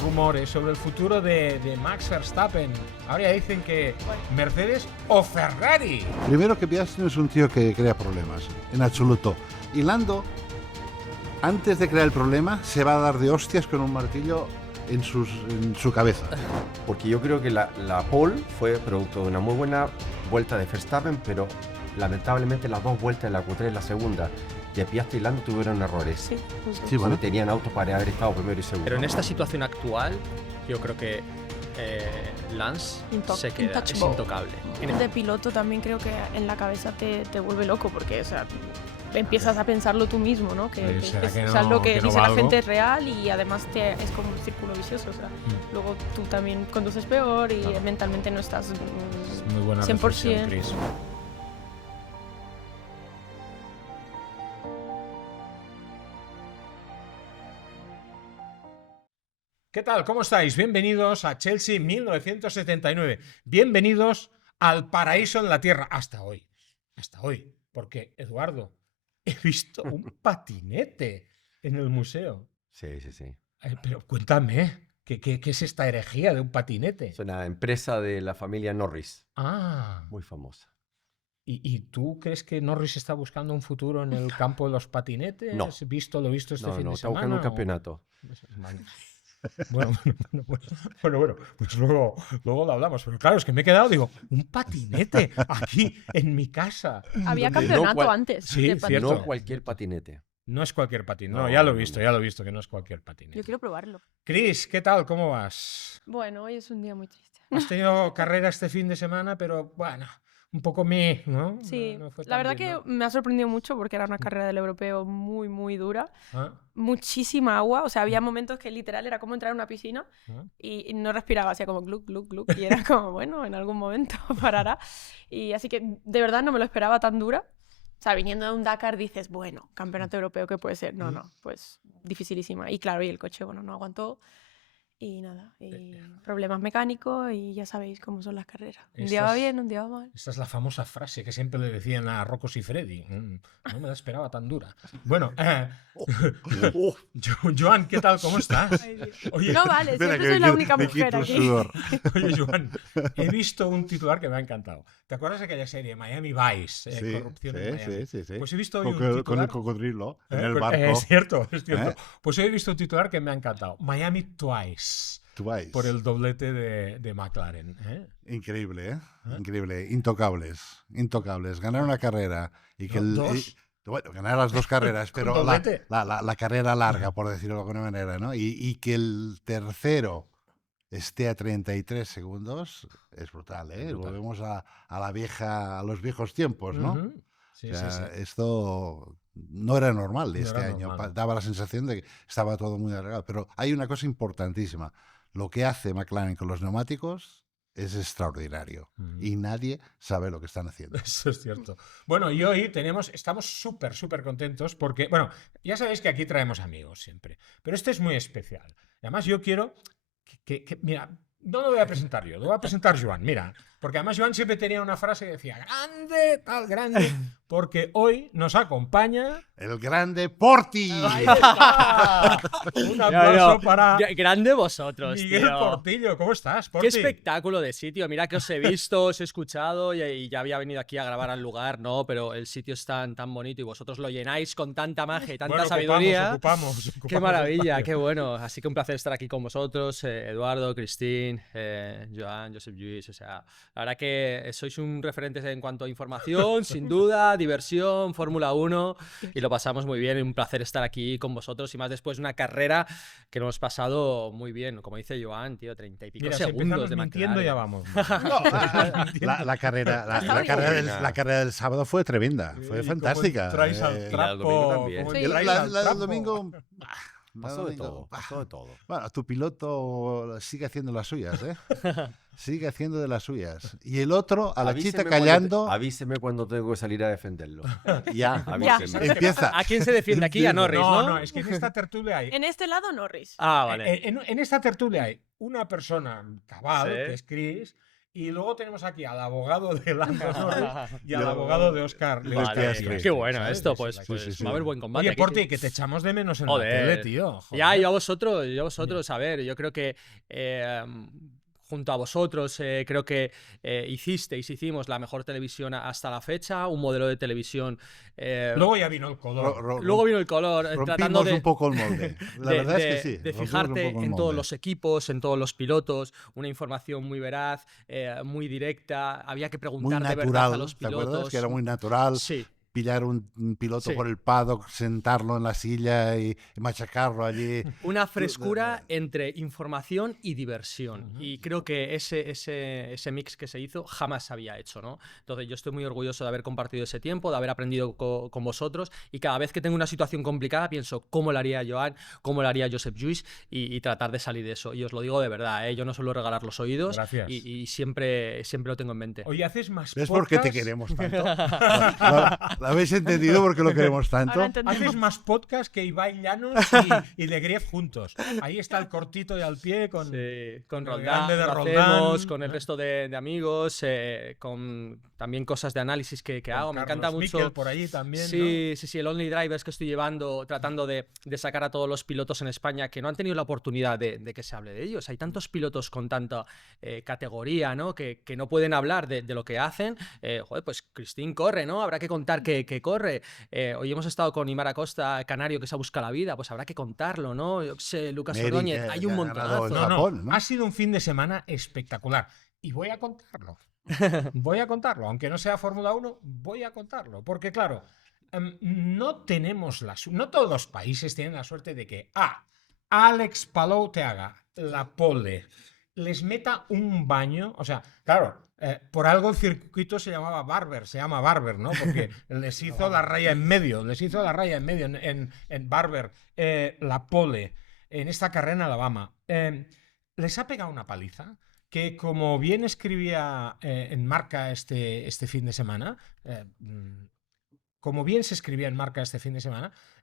rumores sobre el futuro de Max Verstappen. Ahora ya dicen que Mercedes o Ferrari. Primero que Piastri no es un tío que crea problemas, en absoluto. Y Lando, antes de crear el problema, se va a dar de hostias con un martillo en su cabeza. Porque yo creo que la pole fue producto de una muy buena vuelta de Verstappen, pero lamentablemente las dos vueltas, la Q3 y la segunda, de Piastri y Lando tuvieron errores. Sí, justo. Sí, bueno. Tenían autos para haber estado primero y segundo. Pero en esta situación actual, yo creo que Lance se queda, es Intouchable. intocable. De piloto también creo que en la cabeza te vuelve loco, porque o sea, empiezas a pensarlo tú mismo, ¿no? Que, Sí, ¿será que o sea, no- lo que que no dice la valgo? gente es real y además es como un círculo vicioso. O sea, luego tú también conduces peor y Claro. mentalmente no estás Muy buena reflexión, 100%. Chris. ¿Qué tal? ¿Cómo estáis? Bienvenidos a Chelsea 1979. Bienvenidos al paraíso en la tierra. Hasta hoy. Hasta hoy. Porque, Eduardo, he visto un patinete en el museo. Sí, sí, sí. Pero cuéntame, ¿qué es esta herejía de un patinete? Es una empresa de la familia Norris, Ah, muy famosa. ¿y tú crees que Norris está buscando un futuro en el campo de los patinetes? No. ¿Lo he visto este No, fin no, de está semana? buscando un o- campeonato. Vale. Bueno, pues luego lo hablamos. Pero claro, es que me he quedado, digo, un patinete aquí en mi casa. Había Donde campeonato no antes. Sí, de cierto. patinete. No cualquier patinete. No es cualquier patinete. No, No, ya lo he no, visto, no. ya lo he visto, que no es cualquier patinete. Yo quiero probarlo. Cris, ¿qué tal? ¿Cómo vas? Bueno, hoy es un día muy triste. Has tenido carrera este fin de semana, pero bueno, un poco ¿no? Sí, No fue la tan verdad bien, que me ha sorprendido mucho porque era una carrera del europeo muy, muy dura. ¿no? ¿Ah? Muchísima agua, o sea, había momentos que literal era como entrar a una piscina ¿Ah? y no respiraba, hacía como gluk, gluk, gluk, y era como, bueno, en algún momento parará. Y así que de verdad no me lo esperaba tan dura. O sea, viniendo de un Dakar dices, bueno, campeonato europeo, ¿qué puede ser? No, pues dificilísima. Y claro, y el coche, bueno, no aguantó. Y nada, y problemas mecánicos y ya sabéis cómo son las carreras. Un día va Estas- bien, un día va mal. Esta es la famosa frase que siempre le decían a Rocco y Freddy. No me la esperaba tan dura. Bueno, Joan, ¿qué tal? ¿Cómo estás? Ay, Dios. Oye, No vale, Espera, siempre que soy la me única me mujer quito el aquí. sudor. Oye, Joan, he visto un titular que me ha encantado. ¿Te acuerdas de aquella serie, Miami Vice? Corrupción en Miami. sí. Pues he visto hoy un Con el titular. cocodrilo en el Pues, barco. es cierto, es cierto. ¿Eh? Pues hoy he visto un titular que me ha encantado. Miami Twice. Twice. Por el doblete de McLaren. ¿Eh? Increíble, ¿eh? ¿Eh? Increíble. Intocables. Intocables. Ganar una carrera y que ¿Dos? bueno, ganar las dos carreras, ¿Con pero doblete? la carrera larga, por decirlo de alguna manera, ¿no? Y que el tercero esté a 33 segundos es brutal, ¿eh? Es brutal. Volvemos a los viejos tiempos, ¿no? Ujú. Sí, O sea, sí. esto no era normal No este era año. normal. Daba la sensación de que estaba todo muy alargado. Pero hay una cosa importantísima. Lo que hace McLaren con los neumáticos es extraordinario. Ujú. Y nadie sabe lo que están haciendo. Eso es cierto. Bueno, y hoy estamos súper contentos porque, bueno, ya sabéis que aquí traemos amigos siempre, pero este es muy especial. Y además yo quiero mira, no lo voy a presentar yo, lo va a presentar Joan, mira, porque además Joan siempre tenía una frase que decía, grande, tal, grande, porque hoy nos acompaña... El grande Porti. ¡Ahí está! Un aplauso para Grande vosotros, Miguel tío. Portillo. ¿Cómo estás, Qué Porti? espectáculo de sitio. Mira que os he visto, os he escuchado y ya había venido aquí a grabar al lugar, ¿no? Pero el sitio es tan bonito y vosotros lo llenáis con tanta magia y tanta Bueno, sabiduría. ocupamos Qué maravilla, espacio. qué bueno. Así que un placer estar aquí con vosotros, Eduardo, Cristín, Joan, Josep Lluís. O sea, la verdad que sois un referente en cuanto a información, sin duda, diversión, Fórmula 1 y lo pasamos muy bien. Un placer estar aquí con vosotros y más después de una carrera que nos hemos pasado muy bien. Como dice Joan, tío, 30 y pico Mira, si segundos empezamos de mintiendo McLaren. ya vamos. La carrera del sábado fue tremenda. Fue Sí, fantástica. como traes al Eh, Y la del domingo trapo, también. como Sí. traes la al del trapo. domingo... Pasó de todo, pasó de todo. Bueno, tu piloto sigue haciendo las suyas, ¿eh? Sigue haciendo de las suyas. Y el otro, a la chita callando, Avíseme cuando tengo que salir a defenderlo. ya, Avíseme. empieza. ¿A quién se defiende aquí? A Norris, ¿no? No, es que en esta tertulia hay... En este lado, Norris. Ah, vale. En esta tertulia hay una persona cabal, Sí. que es Chris, Y luego tenemos aquí al abogado de Lando Norris y al abogado de Oscar. de Oscar Vale, Piastri. qué bueno ¿sabes? esto, De pues, Sebastián. pues Sí, sí, sí. va a haber buen combate. Oye, Porti, que te echamos de menos en la Joder. tele, tío. Joder. Ya, yo a vosotros, a ver, yo creo que junto a vosotros creo que hicimos la mejor televisión hasta la fecha, un modelo de televisión. Luego ya vino el color. Luego vino el color, tratando rompimos de, un poco el molde. La de- verdad de- es que sí. de rompimos un fijarte poco el en todos molde. los equipos, en todos los pilotos, una información muy veraz, muy directa, había que Muy preguntar de verdad a natural, los ¿te acuerdas? pilotos. Que era muy natural. Sí. Pillar un piloto Sí. por el paddock, sentarlo en la silla y machacarlo allí. Una frescura entre información y diversión. Ujú. Y creo que ese mix que se hizo jamás se había hecho, ¿no? Entonces yo estoy muy orgulloso de haber compartido ese tiempo, de haber aprendido con vosotros, y cada vez que tengo una situación complicada pienso cómo lo haría Joan, cómo lo haría Josep Lluís, y tratar de salir de eso. Y os lo digo de verdad, ¿eh? Yo no suelo regalar los oídos Gracias. y siempre lo tengo en mente. Oye, ¿haces más ¿Ves por qué te podcast? queremos tanto? ¿Lo habéis entendido por qué lo queremos tanto? Ahora entendemos. Haces más podcast que Ibai Llanos y De Grief juntos. Ahí está el cortito de al pie con... Sí, con el Roldán, grande de lo Roldán, hacemos, con el ¿no? resto de amigos, con también cosas de análisis que hago. Me encanta Carlos mucho. Miquel por allí también, Sí, sí, el Only Drivers que estoy llevando, tratando de sacar a todos los pilotos en España que no han tenido la oportunidad de que se hable de ellos. Hay tantos pilotos con tanta categoría, ¿no? Que no pueden hablar de lo que hacen. Joder, pues Christine corre, ¿no? Habrá que contar que corre. Hoy hemos estado con Imar Acosta, canario, que se ha buscado la vida, pues habrá que contarlo, ¿no? Yo qué sé, Lucas Mary, Ordóñez, que hay un ha ganado montonazo. el ¿no? Japón, ¿no? Ha sido un fin de semana espectacular. Y voy a contarlo. Voy a contarlo. Aunque no sea Fórmula 1, voy a contarlo. Porque, claro, no tenemos no todos los países tienen la suerte de que Alex Palou te haga la pole, les meta un baño. O sea, claro, por algo el circuito se llama Barber, ¿no? Porque les hizo la raya en medio, en Barber, la pole, en esta carrera en Alabama. Les ha pegado una paliza que, como bien escribía en Marca este fin de semana,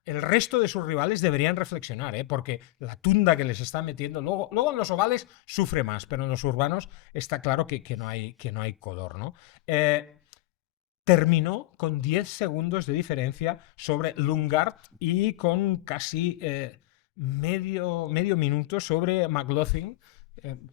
el resto de sus rivales deberían reflexionar, porque la tunda que les está metiendo, luego en los ovales sufre más, pero en los urbanos está claro que no hay color, ¿no? Terminó con 10 segundos de diferencia sobre Lundgaard y con casi medio minuto sobre McLaughlin,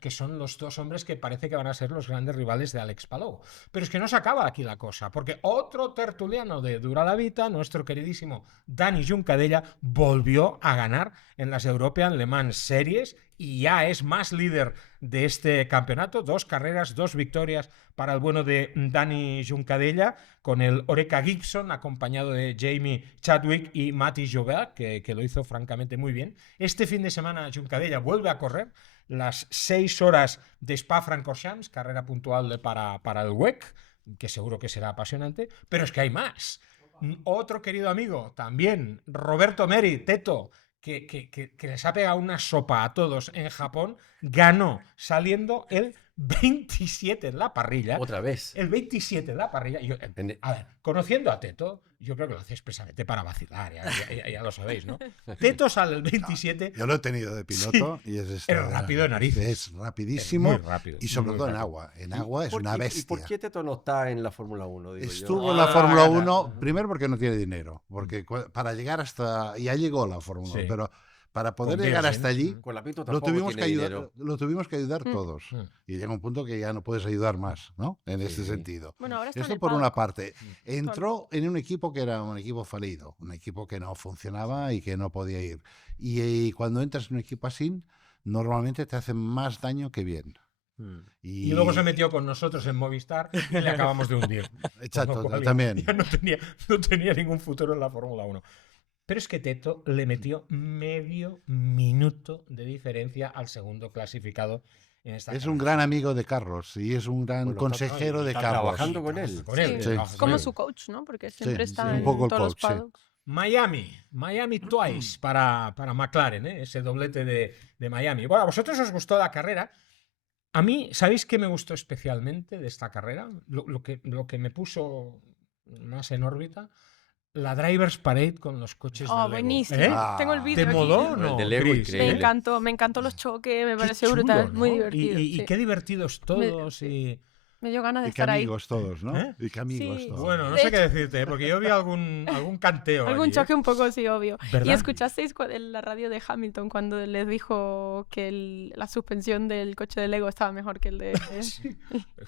que son los dos hombres que parece que van a ser los grandes rivales de Alex Palou. Pero es que no se acaba aquí la cosa, porque otro tertuliano de Dura la Vita, nuestro queridísimo Dani Juncadella, volvió a ganar en las European Le Mans Series y ya es más líder de este campeonato. 2 carreras, 2 victorias para el bueno de Dani Juncadella, con el Oreca Gibson acompañado de Jamie Chadwick y Mati Joubert, que lo hizo francamente muy bien. Este fin de semana Juncadella vuelve a correr las 6 horas de Spa-Francorchamps, carrera puntual para el WEC, que seguro que será apasionante, pero es que hay más. Otro querido amigo, también, Roberto Meri, Teto, que les ha pegado una sopa a todos en Japón, ganó saliendo el 27 en la parrilla. Otra vez. El 27 en la parrilla. A ver, conociendo a Teto, yo creo que lo hace expresamente para vacilar, ya lo sabéis, ¿no? Teto sale el 27. Yo lo he tenido de piloto y es rápido de narices. Es rapidísimo. Es muy rápido, y sobre muy todo en rápido. agua. En agua es ¿Por una qué- bestia. ¿Y por qué Teto no está en la Fórmula 1? Digo yo? Estuvo en la Fórmula Ah, 1, primero porque no tiene dinero, porque para llegar hasta... Ya llegó a la Fórmula 1, Sí. pero para poder Con llegar Bielsa, hasta allí, Con la Pito lo tampoco tuvimos, tiene dinero. lo tuvimos que ayudar todos. Mm. Y llega un punto que ya no puedes ayudar más, ¿no? En Sí. este sentido. Bueno, ahora está en Esto el por una paddock. parte. Entró en un equipo que era un equipo falido, un equipo que no funcionaba y que no podía ir. Y cuando entras en un equipo así, normalmente te hace más daño que bien. Y luego se metió con nosotros en Movistar y le acabamos de hundir. Exacto, Con lo cual también. Ya no tenía ningún futuro en la Fórmula 1. Pero es que Teto le metió medio minuto de diferencia al segundo clasificado en esta Es carrera. un gran amigo de Carlos y es un gran Bueno, consejero de está Carlos. trabajando con él. Con él, Sí. trabaja Sí. con Como él. su coach, ¿no? Porque siempre Sí, está sí, un en poco el todos los coach, sí. paddocks. Miami Twice para McLaren, ese doblete de Miami. Bueno, a vosotros os gustó la carrera. A mí, ¿sabéis qué me gustó especialmente de esta carrera? Lo que me puso más en órbita, la Drivers Parade con los coches de Lego. Buenísimo. ¿Eh? Tengo el Ah, vídeo ¿Te aquí. moló o El no? de Lego Chris? increíble. Me encantó los choques, me Qué pareció chulo, brutal, ¿no? muy divertido. Y sí. qué divertidos todos. Me dio ganas de Y que estar ahí. amigos todos, ¿no? ¿Eh? Y que amigos Sí. todos. Bueno, no De sé qué decirte, porque yo vi algún canteo. Algún allí, choque un poco, sí, obvio. ¿Verdad? ¿Y escuchasteis en la radio de Hamilton cuando les dijo que la suspensión del coche de Lego estaba mejor que el de...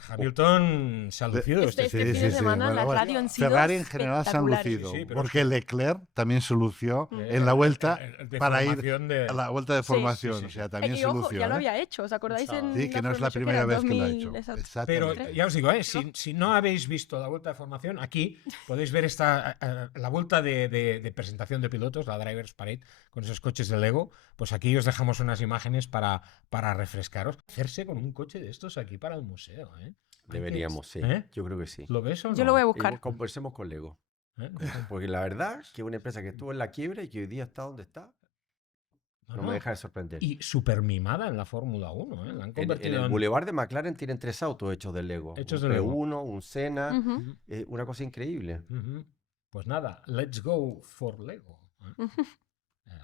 Hamilton se ha lucido. Este este fin de semana las radios han sido Ferrari en general se han espectaculares. lucido, Sí, sí, pero- porque Leclerc también se lució Eh, en la vuelta de para ir formación de- a la vuelta de Sí. formación. Sí, sí, O sea, sí. también Y se ojo, lució. ya lo ¿eh? había hecho, ¿os acordáis? Pensaba. Sí, que no es la primera vez que lo ha hecho. Pero Exactamente. ya os digo, si no habéis visto la vuelta de formación, aquí podéis ver la vuelta de presentación de pilotos, la Drivers Parade, con esos coches de Lego. Pues aquí os dejamos unas imágenes para refrescaros. Hacerse con un coche de estos aquí para el museo, ¿eh? Deberíamos, sí. ¿Eh? Yo creo que sí. ¿Lo ves o no? Yo lo voy a Y buscar. conversemos con Lego. ¿Eh? Porque la verdad que es una empresa que estuvo en la quiebra y que hoy día está donde está, No, no no. me deja de sorprender. Y súper mimada en la Fórmula 1, ¿eh? La han En convertido el Boulevard de McLaren tienen 3 autos hechos de Lego. Hechos un de Lego. P1, un Senna, Ujú. una cosa increíble. Ujú. Pues nada, let's go for Lego. ¿eh?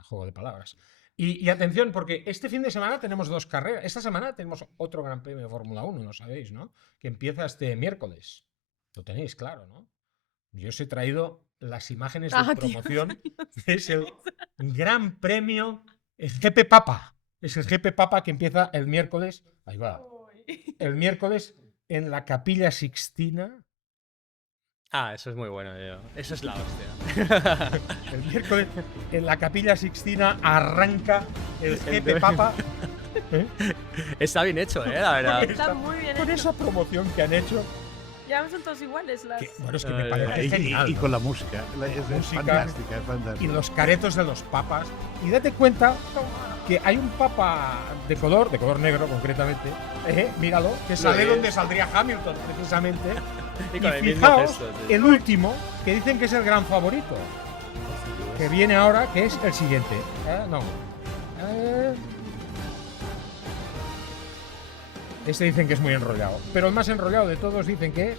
Juego de palabras. Y atención, porque este fin de semana tenemos 2 carreras. Esta semana tenemos otro Gran Premio de Fórmula 1, lo sabéis, ¿no? Que empieza este miércoles. Lo tenéis claro, ¿no? Yo os he traído las imágenes de Tío, promoción. Es el Gran Premio, el GP Papa. Es el GP Papa que empieza el miércoles. Ahí va. El miércoles en la Capilla Sixtina. Ah, eso es muy bueno, tío. Eso es la hostia. El miércoles en la Capilla Sixtina arranca el GP Papa. ¿eh? Está bien hecho, la verdad. Está muy bien Con hecho. esa promoción que han hecho. Ya son todos iguales las... Bueno, es que me Ay, parece Y, genial. y ¿no? con la música. Es música fantástica, es Y fantástica. los caretos de los papas. Y date cuenta que hay un papa de color negro concretamente, míralo, que sale es. donde saldría Hamilton precisamente. Y Y con el mismo fijaos, gesto, tío. el último, que dicen que es el gran favorito, que viene ahora, que es el siguiente. No. Este dicen que es muy enrollado. Pero el más enrollado de todos dicen que es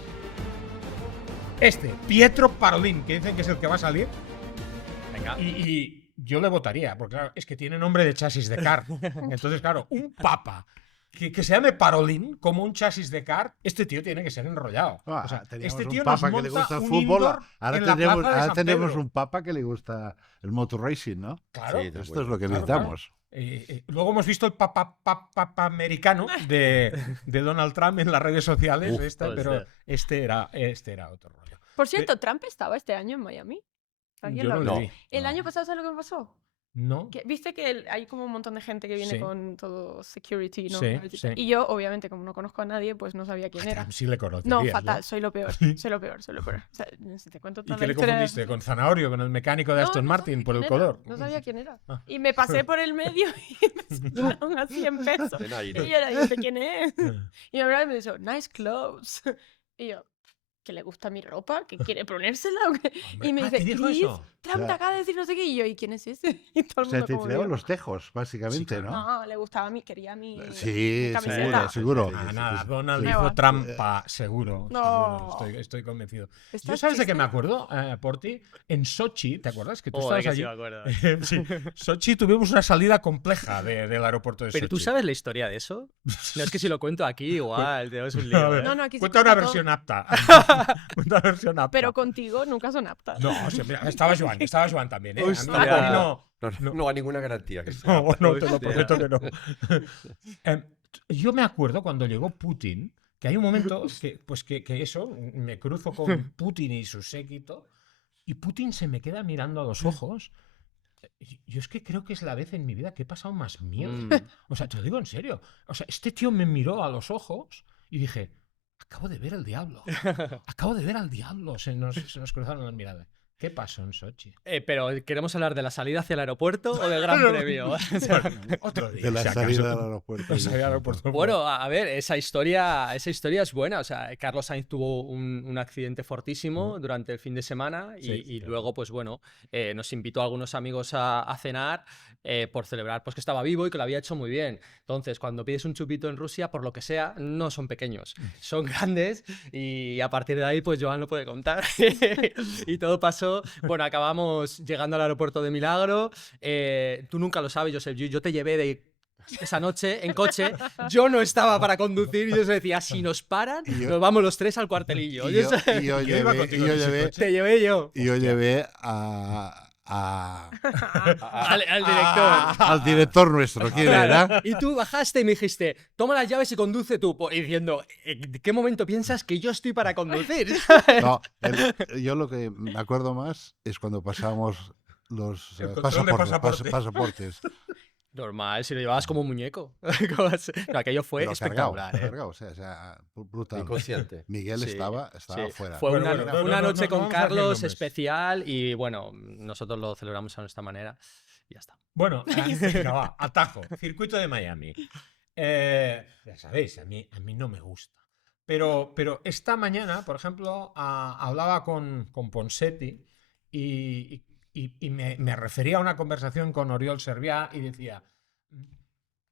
este, Pietro Parolin, que dicen que es el que va a salir. Venga. Y yo le votaría, porque claro, es que tiene nombre de chasis de car. Entonces, claro, un papa que se llame Parolin como un chasis de car, este tío tiene que ser enrollado. Ah, O sea, teníamos este un tío nos papa que le monta gusta el un fútbol. indoor Ahora en la tenemos, plaza de ahora San tenemos Pedro. un papa que le gusta el motor racing, ¿no? Claro. Sí, de Esto es lo que Claro, necesitamos. Luego hemos visto el papa americano de Donald Trump en las redes sociales, Uf, pero hostia. este era otro rollo. Por cierto, Trump estaba este año en Miami. ¿Alguien Yo lo no vio? le vi. El No. año pasado, ¿sabes lo que me pasó? No. ¿Viste que hay como un montón de gente que viene Sí. con todo security, ¿no? Sí, sí. Y yo, obviamente, como no conozco a nadie, pues no sabía quién A era. Trump sí le conocerías, No, fatal, soy lo peor. Soy lo peor. O sea, si te cuento ¿Y toda qué la le historia- confundiste? ¿Con Zanahorio? ¿Con el mecánico de No, Aston no Martin sabía por el quién era, color? No sabía quién era. Ah. Y me pasé por el medio y me sonaron a 100 pesos. En aire. Y yo le dije, ¿quién es? Y me miraba y me dijo, nice clothes. Y yo, ¿que le gusta mi ropa? ¿Que quiere ponérsela? ¿O qué? Hombre, Y me ah, dice, ¿te dijo "Chris, eso? Trump te Ya. acaba de decir no sé qué". Y yo, ¿y quién es ese? Y todo O el sea, mundo te como tiraba viendo. los tejos, básicamente, Sí, claro. ¿no? No, le gustaba quería mi Sí, camiseta. seguro. Ah, nada, Donald sí. dijo No. trampa, seguro. No. Seguro, estoy convencido. ¿Estás ¿Yo sabes de qué triste? me acuerdo, Porti? En Sochi, ¿te acuerdas? Que tú Joder, estabas que sí allí. me acuerdo. Sí, Sochi tuvimos una salida compleja del aeropuerto de Sochi. Pero tú sabes la historia de eso. No es que si lo cuento aquí, igual, te das un A lío. ver, ¿eh? No, no, aquí se Cuenta una cuenta todo. versión apta. Cuenta una versión apta. Pero contigo nunca son aptas. No, o sea, mira, estaba Joan también, ¿eh? Hostia. A mí no, No hay ninguna garantía. Que sea. no, te lo Hostia. prometo que no. Yo me acuerdo cuando llegó Putin, que hay un momento que eso, me cruzo con Putin y su séquito, y Putin se me queda mirando a los ojos. Yo es que creo que es la vez en mi vida que he pasado más miedo. Mm. O sea, te lo digo en serio. O sea, este tío me miró a los ojos y dije, acabo de ver al diablo. Acabo de ver al diablo. Se nos cruzaron las miradas. ¿Qué pasó en Sochi? Pero ¿queremos hablar de la salida hacia el aeropuerto o del Gran Premio? O sea, Otro día. De la si acaso. salida del aeropuerto. La salida del aeropuerto. bueno, a ver, esa historia es buena. O sea, Carlos Sainz tuvo un accidente fortísimo durante el fin de semana y, Sí, y cierto. luego, pues bueno, nos invitó a algunos amigos a cenar por celebrar pues, que estaba vivo y que lo había hecho muy bien. Entonces, cuando pides un chupito en Rusia, por lo que sea, no son pequeños, son grandes y a partir de ahí, pues Joan lo puede contar. Y todo pasó pasó. Bueno, acabamos llegando al aeropuerto de Milagro. Tú nunca lo sabes, Josep. Yo te llevé esa noche en coche. Yo no estaba para conducir y yo decía, si nos paran, nos vamos los 3 al cuartelillo. Y yo iba contigo en ese llevé Te llevé yo. Al director. al director nuestro, ¿quién era? Y tú bajaste y me dijiste, toma las llaves y conduce tú. Y diciendo, ¿en qué momento piensas que yo estoy para conducir? No, yo lo que me acuerdo más es cuando pasamos los El control de pasaporte. pasaportes. Normal, si lo llevabas como un muñeco. No, aquello fue Pero espectacular. cargado, o sea, brutal. Inconsciente. Miguel Sí, estaba sí. fuera. Fue Bueno, una, bueno, una no, noche no con vamos a decir Carlos nombres. especial y bueno, nosotros lo celebramos a nuestra manera y ya está. Bueno, venga, va, atajo. Circuito de Miami. Ya sabéis, a mí no me gusta. Pero esta mañana, por ejemplo, hablaba con Ponseti y me refería a una conversación con Oriol Servià y decía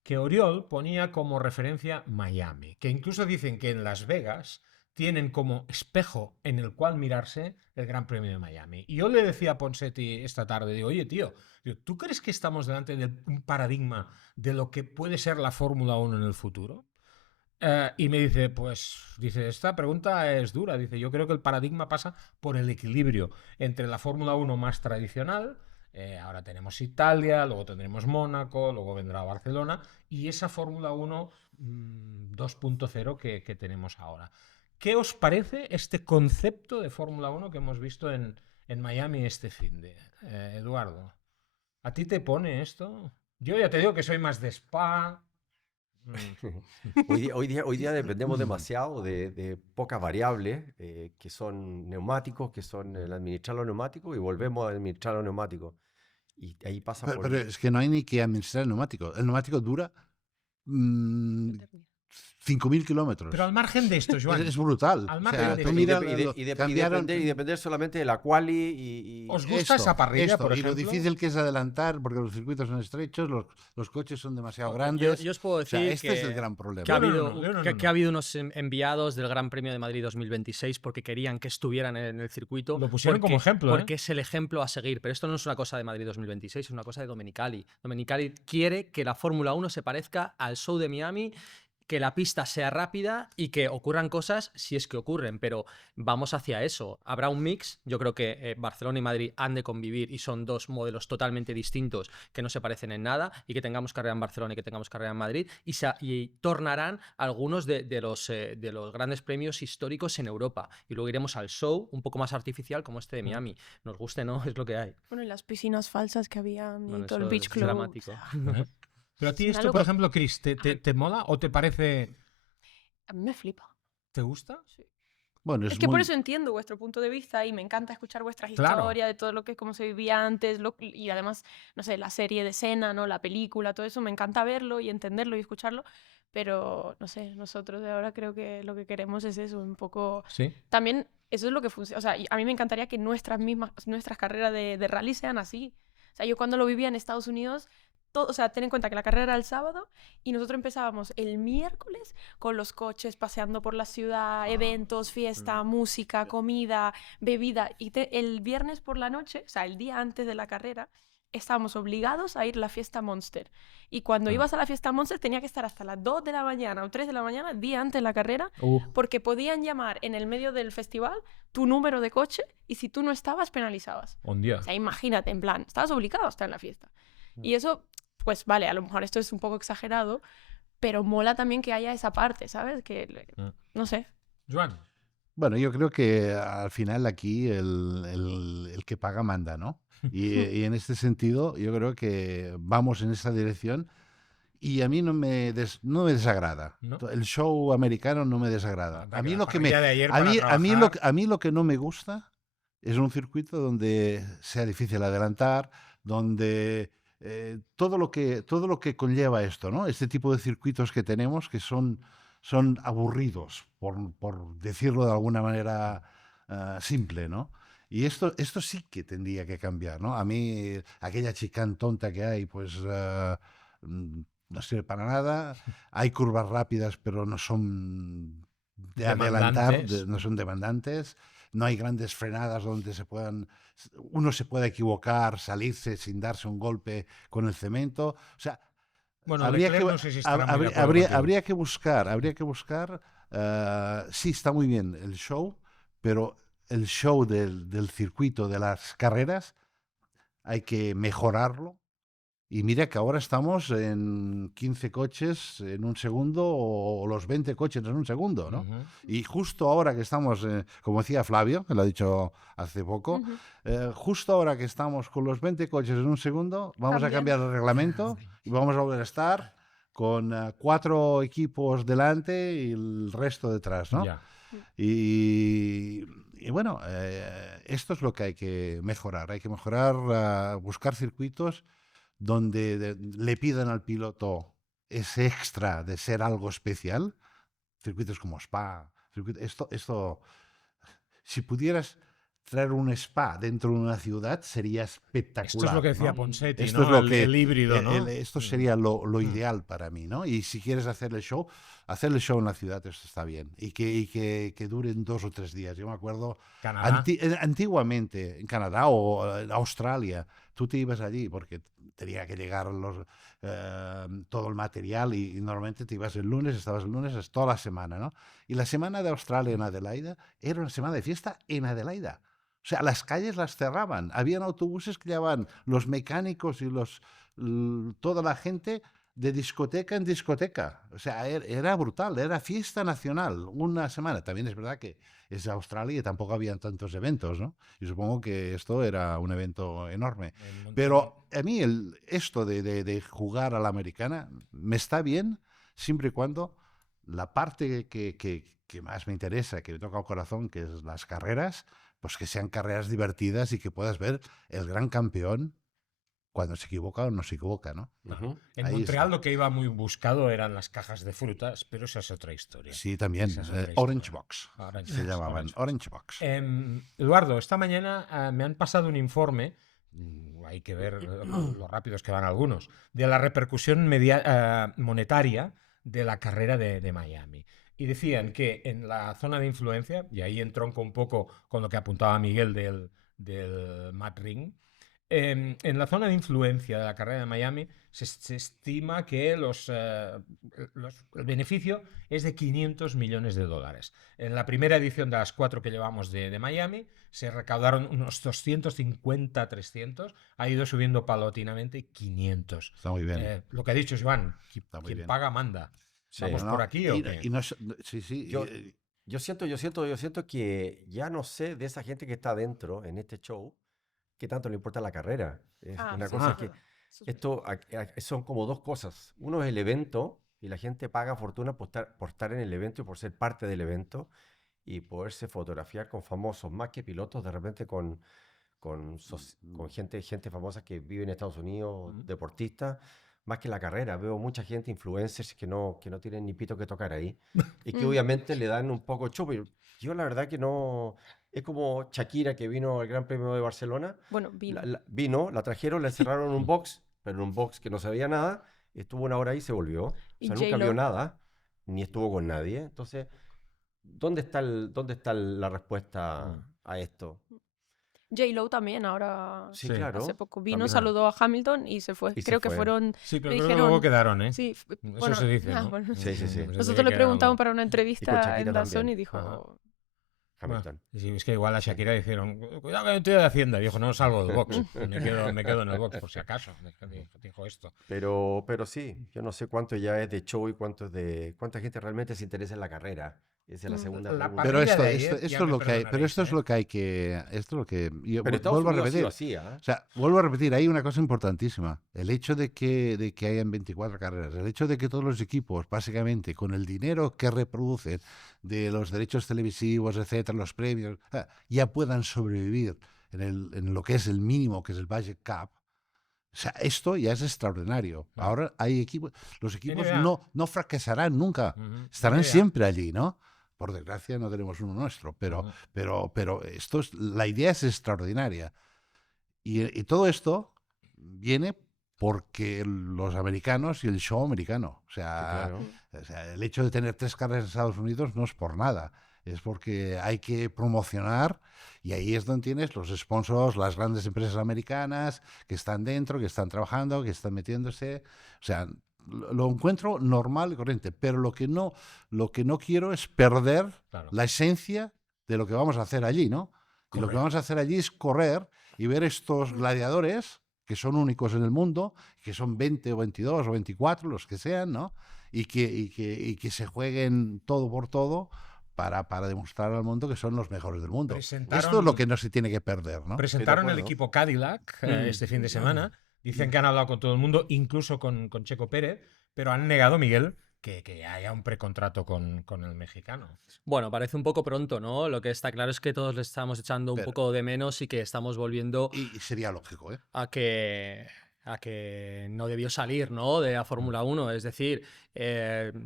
que Oriol ponía como referencia Miami, que incluso dicen que en Las Vegas tienen como espejo en el cual mirarse el Gran Premio de Miami. Y yo le decía a Ponseti esta tarde, digo, oye tío, ¿tú crees que estamos delante de un paradigma de lo que puede ser la Fórmula 1 en el futuro? Y me dice, esta pregunta es dura. Dice, yo creo que el paradigma pasa por el equilibrio entre la Fórmula 1 más tradicional, ahora tenemos Italia, luego tendremos Mónaco, luego vendrá Barcelona, y esa Fórmula 1 2.0 que tenemos ahora. ¿Qué os parece este concepto de Fórmula 1 que hemos visto en Miami este finde? Eduardo, ¿a ti te pone esto? Yo ya te digo que soy más de Spa. Hoy día dependemos demasiado de pocas variables, que son neumáticos, que son el administrar los neumáticos y volvemos a administrar los neumáticos. Y ahí pasa por... Pero es que no hay ni que administrar el neumático. El neumático dura 5.000 kilómetros. Pero al margen de esto, Joan, Es brutal. Al O margen sea, de tú esto. mira, cambiaron y depender solamente de la quali y ¿Os gusta esa parrilla, por y lo ejemplo? difícil que es adelantar, porque los circuitos son estrechos, los coches son demasiado grandes. Yo os puedo O sea, decir este es el gran problema. que ha No, no, habido, no, yo no, que- no, que ha no. habido unos enviados del Gran Premio de Madrid 2026 porque querían que estuvieran en el circuito. Lo pusieron como ejemplo, Porque es el ejemplo a seguir. Pero esto no es una cosa de Madrid 2026, es una cosa de Domenicali. Domenicali quiere que la Fórmula 1 se parezca al show de Miami, que la pista sea rápida y que ocurran cosas si es que ocurren, pero vamos hacia eso. Habrá un mix, yo creo que Barcelona y Madrid han de convivir y son dos modelos totalmente distintos que no se parecen en nada y que tengamos carrera en Barcelona y que tengamos carrera en Madrid y tornarán algunos de los grandes premios históricos en Europa y luego iremos al show un poco más artificial como este de Miami. Nos guste, ¿no? Es lo que hay. Bueno, y las piscinas falsas que habían y Bueno, todo el eso beach es club. dramático. Pero a ti Es esto, algo- por ejemplo, Chris, ¿te mola o te parece... A mí me flipa. ¿Te gusta? Bueno, Es que muy- por eso entiendo vuestro punto de vista y me encanta escuchar vuestras Claro. historias de todo lo que cómo se vivía antes y además, no sé, la serie de escena, ¿no? La película, todo eso, me encanta verlo y entenderlo y escucharlo, pero no sé, nosotros de ahora creo que lo que queremos es eso, un poco... Sí. También eso es lo que funciona, o sea, a mí me encantaría que nuestras carreras de rally sean así. O sea, yo cuando lo vivía en Estados Unidos, o sea, ten en cuenta que la carrera era el sábado y nosotros empezábamos el miércoles con los coches paseando por la ciudad, eventos, fiesta, música, comida, bebida. Y el viernes por la noche, o sea, el día antes de la carrera, estábamos obligados a ir a la fiesta Monster. Y cuando ibas a la fiesta Monster tenía que estar hasta las 2 de la mañana o 3 de la mañana, día antes de la carrera, porque podían llamar en el medio del festival tu número de coche y si tú no estabas, penalizabas. Un día. O sea, imagínate, en plan, estabas obligado a estar en la fiesta. Y eso, pues vale, a lo mejor esto es un poco exagerado, pero mola también que haya esa parte, ¿sabes? Que, no sé. Joan. Bueno, yo creo que al final aquí el que paga manda, ¿no? Y en este sentido yo creo que vamos en esa dirección y a mí no me desagrada. ¿No? El show americano no me desagrada. Anda, A mí que la lo que me, parrilla de ayer a para mí, trabajar. a mí lo que no me gusta es un circuito donde sea difícil adelantar, donde todo lo que conlleva esto, ¿no? Este tipo de circuitos que tenemos que son aburridos, por decirlo de alguna manera simple, ¿no? Y esto sí que tendría que cambiar, ¿no? A mí, aquella chicane tonta que hay, pues no sirve para nada. Hay curvas rápidas, pero no son de adelantar, Demandantes. no son demandantes. no hay grandes frenadas donde uno se pueda equivocar, salirse sin darse un golpe con el cemento. O sea, Bueno, Leclerc no sé si estará muy de acuerdo contigo. habría que buscar, sí, está muy bien el show, pero el show del circuito de las carreras hay que mejorarlo. Y mira que ahora estamos en 15 coches en un segundo o los 20 coches en un segundo, ¿no? Ujú. Y justo ahora que estamos, como decía Flavio, que lo ha dicho hace poco, justo ahora que estamos con los 20 coches en un segundo, vamos a También. cambiar el reglamento y vamos a volver a estar con 4 equipos delante y el resto detrás, ¿no? Ya. Y bueno, esto es lo que hay que mejorar. Hay que mejorar, buscar circuitos donde le pidan al piloto ese extra de ser algo especial. Circuitos como Spa. Esto, si pudieras traer un spa dentro de una ciudad, sería espectacular. Esto es lo que decía ¿no? Ponseti, Esto ¿no? es lo que el híbrido, ¿no? esto sería lo ideal para mí, ¿no? Y si quieres hacer el show en la ciudad, esto está bien. Y que duren 2 o 3 días. Yo me acuerdo Canadá. antiguamente en Canadá o en Australia, tú te ibas allí porque tenía que llegar todo el material y normalmente te ibas el lunes, estabas el lunes, es toda la semana, ¿no? Y la semana de Australia en Adelaida era una semana de fiesta en Adelaida. O sea, las calles las cerraban. Habían autobuses que llevaban los mecánicos y toda la gente de discoteca en discoteca. O sea, era brutal, era fiesta nacional una semana. También es verdad que es Australia y tampoco habían tantos eventos, ¿no? Y supongo que esto era un evento enorme. Pero a mí esto de jugar a la americana me está bien siempre y cuando la parte que más me interesa, que me toca el corazón, que es las carreras, pues que sean carreras divertidas y que puedas ver el gran campeón cuando se equivoca o no se equivoca, ¿no? Ujú. En Ahí Montreal está. lo que iba muy buscado eran las cajas de frutas, pero esa es otra historia. Sí, también. Esa es otra Orange historia. Box. Orange Se Box, llamaban. Orange Box. Eduardo, esta mañana me han pasado un informe, hay que ver lo rápidos que van algunos, de la repercusión monetaria de la carrera de Miami. Y decían que en la zona de influencia, y ahí entronco un poco con lo que apuntaba Miguel del Mad Ring, en la zona de influencia de la carrera de Miami se estima que el beneficio es de 500 millones de dólares. En la primera edición de las 4 que llevamos de Miami se recaudaron unos 250, 300, ha ido subiendo paulatinamente 500. Está muy bien. Lo que ha dicho Joan, Está muy quien bien. paga manda. Sí. ¿Vamos por aquí o qué? Sí, sí. Yo siento que ya no sé de esa gente que está adentro en este show qué tanto le importa la carrera. Es una Sí, cosa es que verdad. Eso es verdad. son como dos cosas. Uno es el evento y la gente paga fortuna por estar en el evento y por ser parte del evento y poderse fotografiar con famosos, más que pilotos, de repente con gente famosa que vive en Estados Unidos, deportistas, más que la carrera. Veo mucha gente, influencers, que no tienen ni pito que tocar ahí y que obviamente le dan un poco chupo. Yo la verdad que no... Es como Shakira que vino al Gran Premio de Barcelona. Bueno, vino. Vino, la trajeron, la encerraron en un box, pero en un box que no sabía nada. Estuvo una hora ahí y se volvió. O Y sea, nunca J.Lo. vio nada, ni estuvo con nadie. Entonces, ¿dónde está la respuesta a esto? J.Lo también ahora Sí, Sí. claro. hace poco vino, también. saludó a Hamilton y se fue. Y se Creo que fue. fueron, Sí, pero le creo que luego dijeron, quedaron, ¿eh? sí, Eso bueno, se dice, ¿no? bueno, Sí, sí, sí. Se dice nosotros que le quedaron preguntamos luego. para una entrevista Shakira en DAZN también. y dijo, Ajá. Hamilton. Sí, es que igual a Shakira dijeron, cuidado que me estoy de Hacienda. Dijo, no salgo del box. Me quedo en el box por si acaso. Dijo esto. Pero sí, yo no sé cuánto ya es de show y cuánta gente realmente se interesa en la carrera. Esa es la segunda La pregunta. Pero parrilla de esto ayer, es ya lo me que hay. Pero perdonaréis, esto es ¿eh? lo que hay que. Esto es lo que. Yo Pero Estados vuelvo a Unidos sí lo repetir. hacía. O sea, vuelvo a repetir, hay una cosa importantísima. El hecho de que hayan 24 carreras, el hecho de que todos los equipos, básicamente, con el dinero que reproducen de los derechos televisivos, etcétera, los premios, ya puedan sobrevivir en lo que es el mínimo, que es el budget cap. O sea, esto ya es extraordinario. Ahora hay equipos, los equipos NBA. no fracasarán nunca, Ujú. estarán NBA. siempre allí, ¿no? Por desgracia no tenemos uno nuestro, Ujú. pero la idea es extraordinaria. Y todo esto viene porque los americanos y el show americano. Sí, claro. O sea, el hecho de tener 3 carreras en Estados Unidos no es por nada. es porque hay que promocionar, y ahí es donde tienes los sponsors, las grandes empresas americanas que están dentro, que están trabajando, que están metiéndose. O sea, lo encuentro normal y corriente, pero lo que no quiero es perder Claro. la esencia de lo que vamos a hacer allí, ¿no? Y lo que Correcto. vamos a hacer allí es correr y ver estos gladiadores que son únicos en el mundo, que son 20 o 22 o 24, los que sean, ¿no? Y que se jueguen todo por todo para demostrar al mundo que son los mejores del mundo. Esto es lo que no se tiene que perder, ¿no? Presentaron el acuerdo. equipo Cadillac este fin de semana. Dicen que han hablado con todo el mundo, incluso con Checo Pérez, pero han negado, Miguel, que haya un precontrato con el mexicano. Bueno, parece un poco pronto, ¿no? Lo que está claro es que todos le estamos echando un Pero- poco de menos y que estamos volviendo Y sería lógico, ¿eh? a que no debió salir, ¿no? De la Fórmula 1. Es decir,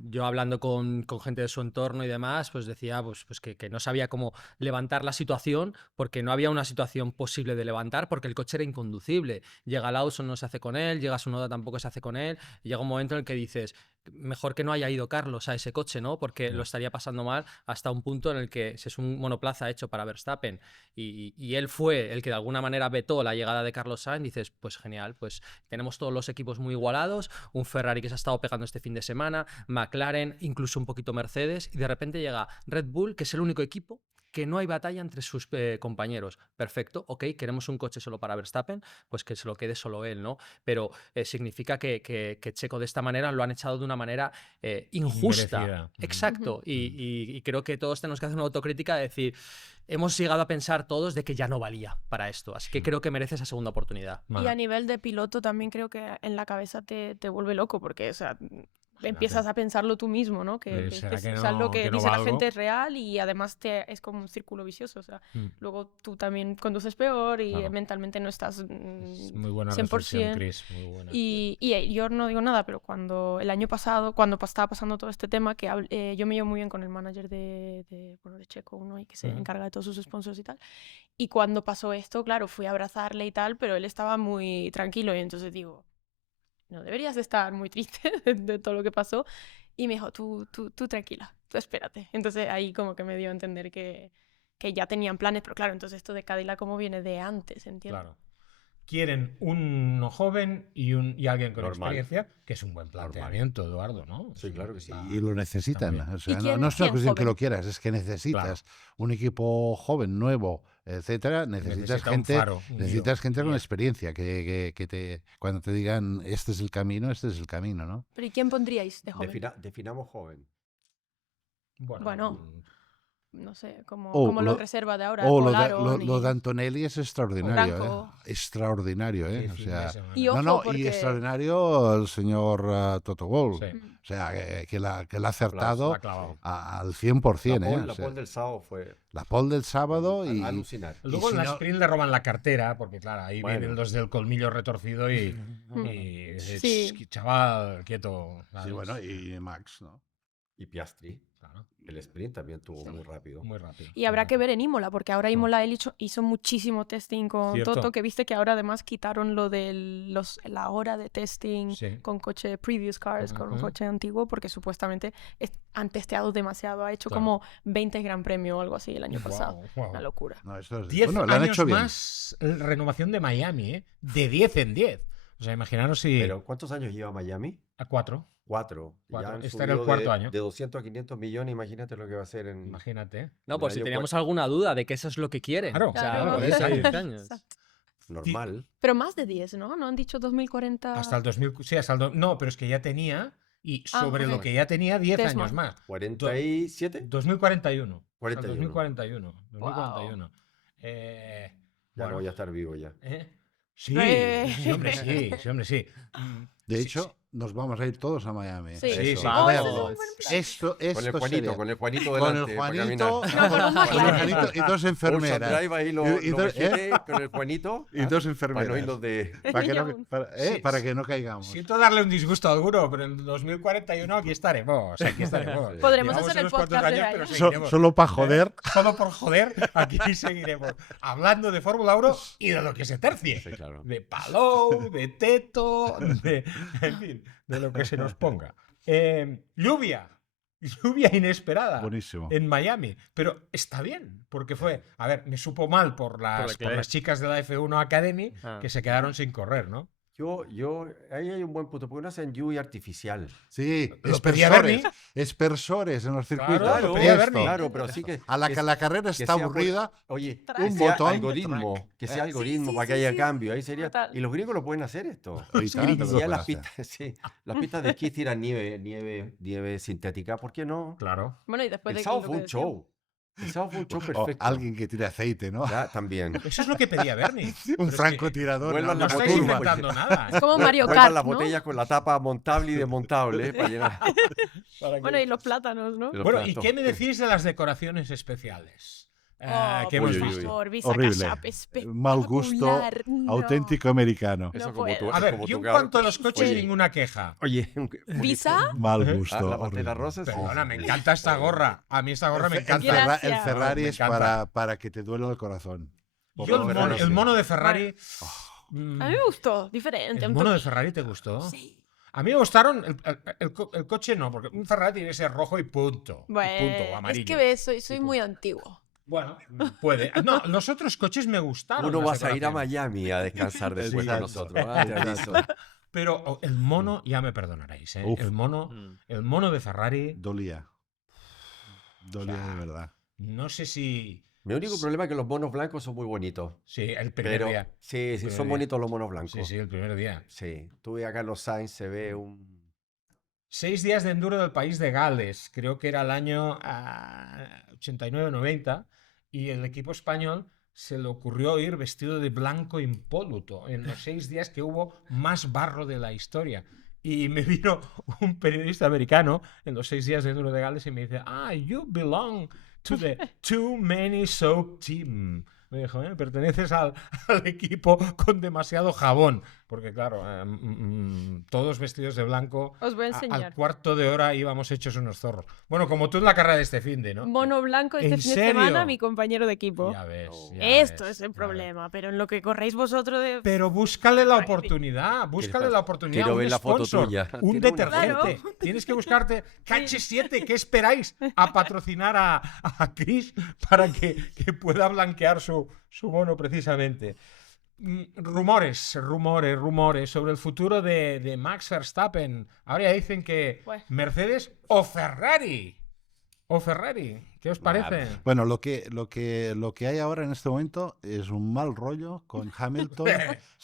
yo hablando con gente de su entorno y demás, pues decía pues que no sabía cómo levantar la situación porque no había una situación posible de levantar porque el coche era inconducible. Llega Lawson, no se hace con él, llega Tsunoda, tampoco se hace con él. Y llega un momento en el que dices, mejor que no haya ido Carlos a ese coche, ¿no? Porque lo estaría pasando mal hasta un punto en el que si es un monoplaza hecho para Verstappen y él fue el que de alguna manera vetó la llegada de Carlos Sainz, dices, pues genial, pues tenemos todos los equipos muy igualados, un Ferrari que se ha estado pegando este fin de semana, McLaren, incluso un poquito Mercedes, y de repente llega Red Bull, que es el único equipo que no hay batalla entre sus compañeros. Perfecto, ok, queremos un coche solo para Verstappen, pues que se lo quede solo él, ¿no? Pero significa que Checo de esta manera lo han echado de una manera injusta. Inmerecida. Exacto, y creo que todos tenemos que hacer una autocrítica de decir, hemos llegado a pensar todos de que ya no valía para esto, así que creo que merece esa segunda oportunidad. Y a nivel de piloto también creo que en la cabeza te vuelve loco, porque, o sea, empiezas a pensarlo tú mismo, ¿no? Que ¿Será es que o sea, lo no- que que no dice la valgo? gente es real y además es como un círculo vicioso, o sea, luego tú también conduces peor y Claro. mentalmente no estás Es muy buena 100%. reflexión, Chris. Muy buena. Y yo no digo nada, pero cuando el año pasado, cuando estaba pasando todo este tema, que yo me llevo muy bien con el manager de Checo, uno y que se encarga de todos sus sponsors y tal. Y cuando pasó esto, claro, fui a abrazarle y tal, pero él estaba muy tranquilo y entonces digo, no deberías de estar muy triste de todo lo que pasó. Y me dijo, tú tranquila, tú espérate. Entonces ahí como que me dio a entender que ya tenían planes, pero claro, entonces esto de Cadillac como viene de antes, ¿entiendes? Claro. Quieren uno joven y alguien con Normal. experiencia, que es un buen planteamiento, Eduardo, ¿no? Sí, claro que sí. Y lo necesitan. También. O sea, ¿Y quién- no es una quién cuestión que joven? lo quieras, es que necesitas un equipo joven, nuevo, etcétera. Necesitas Necesita un gente, faro, un necesitas guío, gente con guía. experiencia, que cuando te digan este es el camino, ¿no? Pero ¿y quién pondríais de joven? Definamos joven. Bueno, no sé, como O los lo- reserva de ahora, O Paul lo de, Aron lo y- de Antonelli es extraordinario, Franco. Extraordinario, Qué O fin de sea, semana. Y ojo, y porque... extraordinario el señor Toto Wolff. Sí, O sea, que la ha acertado la ha clavado. al 100%, La O pole sea, del sábado fue la pole del sábado y, alucinar. Luego si en la no- sprint le roban la cartera, porque claro, ahí Bueno. vienen los del colmillo retorcido y dices, Sí. chaval, quieto. sí, ¿sabes? bueno, y Max, ¿no? Y Piastri. Claro, El sprint también tuvo muy rápido. muy rápido. Y habrá muy que rápido. ver en Imola, porque ahora Imola él hizo muchísimo testing con Cierto. Toto, que viste que ahora además quitaron lo de la hora de testing Sí. con coche previous cars, con un Ujú. coche antiguo, porque supuestamente han testeado demasiado. Ha hecho Claro. como 20 Gran Premio o algo así el año pasado. Guau, guau. Una locura. No, esto es- 10 bueno, lo han años hecho bien. más renovación de Miami, ¿eh? De 10 en 10. O sea, imaginaros si... Pero ¿cuántos años lleva Miami? A 4, 4. Cuatro. Ya han Este era el subido cuarto de, año. de 200 a 500 millones. Imagínate lo que va a ser en... imagínate. No, El por si año teníamos alguna duda de que eso es lo que quieren. Claro, o sea, claro, por eso. eso hay 10 años. Exacto. Normal. Pero más de 10, ¿no? ¿No han dicho 2040? Hasta el 2000... Sí, hasta el... No, pero es que ya tenía... Y sobre ok. lo que ya tenía, 10 Tres años más. más. 47. 2041. Hasta el 41. 2041. 2041. Ya no voy a estar vivo ya. Sí, Eh. sí, hombre, sí, sí, hombre, sí. De Sí, hecho, nos vamos a ir todos a Miami. Sí. Sí, Eso. sí. A Oh, ver, ese es un buen plan. esto Con el Juanito, sería- con el Juanito con delante. el para Juanito, caminar. con un con el McLaren. Juanito y dos Ocean enfermeras. Drive ahí lo Y dos- vigilé con el Juanito. Y dos Para no enfermeras. irnos de... Para que no, Aún. Sí, para que no caigamos. Siento darle un disgusto a alguno, pero en 2041 aquí estaremos. Aquí estaremos. Podremos Llevamos hacer el unos cuantos podcast desde años, ahí. pero So- seguiremos. solo para joder. Solo por joder, aquí seguiremos. Hablando de Fórmula 1 y de lo que se tercie. Sí, claro. De Palou, de Teto, en fin, de lo que se nos ponga. Lluvia. lluvia inesperada Buenísimo. en Miami. Pero está bien, porque fue, a ver, me supo mal por las Leclerc. chicas de la F1 Academy Ah. que se quedaron sin correr, ¿no? Ahí hay un buen punto, porque no hacen lluvia artificial. Sí, Lo pedía Bernie. espersores en los circuitos. Claro, Claro, pedía Esto. Bernie. claro, pero sí que... A la que la carrera que está sea por- aburrida, Oye, Track. que un sea botón. algoritmo, que sea algoritmo sí, para que sí, haya sí. cambio. Ahí sería. Total. Y los griegos lo pueden hacer esto. Y tanto Y que lo ya pueden las hacer. pistas, sí, las pistas de esquí tiran nieve sintética, ¿por qué no? Claro. Bueno, y después El de sábado lo fue que un decíamos. show. El sábado fue un show o perfecto. alguien que tire aceite, ¿no? Ya, también. Eso es lo que pedía Bernie. Un Pero es que francotirador. vuelvan no la estáis turba. inventando nada. Es como Mario Vuelvan Kart, las ¿no? botellas con la tapa montable y desmontable para llenar. Bueno, y los plátanos, ¿no? Los Bueno, ¿y platos. qué me decís de las decoraciones especiales? Que hemos uy, uy, visto. uy. Por Visa Horrible. Cash App, espectacular. Mal gusto, No. auténtico americano. Eso No como tú, puedo. A ver, como yo tu en carro. cuanto a los coches, Oye, ninguna queja. Oye, ¿Visa? Mal Ajá. gusto. la pantera horrible. rosa sí. Perdona, me encanta esta gorra. A mí esta gorra me El, encanta. Gracias. El Ferrari Me es encanta. para que te duela el corazón. Yo el mono de Ferrari... A mí me gustó, diferente. ¿El un mono de toque. Ferrari te gustó? Sí. A mí me gustaron el coche no, porque un Ferrari tiene que ser rojo y punto. Y Bueno, punto, o es amarillo. que ves, soy muy antiguo. Bueno, puede. No, los otros coches me gustaron. Uno las vas a ir a decoraciones. Miami a descansar después con Exacto. nosotros. ¿ah? Te aviso. Pero el mono, ya me perdonaréis, ¿eh? Uf. El mono de Ferrari, Dolía. Dolía de verdad. no sé si... Mi único problema es que los monos blancos son muy bonitos. Sí, el primer Pero día. sí, Primer son día. bonitos los monos blancos. Sí, sí, el primer día. Sí, tuve acá en los Sainz, se ve un... 6 días de enduro del país de Gales, creo que era el año 89-90, y el equipo español se le ocurrió ir vestido de blanco impoluto en los 6 días que hubo más barro de la historia. Y me vino un periodista americano en los 6 días de enduro de Gales y me dice, you belong to the Too Many Soap Team. Me dijo, perteneces al equipo con demasiado jabón. Porque claro, todos vestidos de blanco. Os voy a Al enseñar. cuarto de hora íbamos hechos unos zorros. Bueno, como tú en la carrera de este finde, ¿no? Mono blanco este ¿En fin de semana, serio? mi compañero de equipo. Ya ves. Oh. ya Esto ves, es el ya ves. problema, pero en lo que corréis vosotros de... Pero búscale la Ay, oportunidad, búscale la oportunidad. Quiero un ver la foto sponsor, tuya. un Tiene una detergente. foto. Tienes que buscarte KH7. ¿Qué esperáis a patrocinar a Chris para que pueda blanquear su mono precisamente? Rumores sobre el futuro de Max Verstappen. Ahora ya dicen que Pues. Mercedes o Ferrari. ¿Qué os parece? Bueno, lo que hay ahora en este momento es un mal rollo con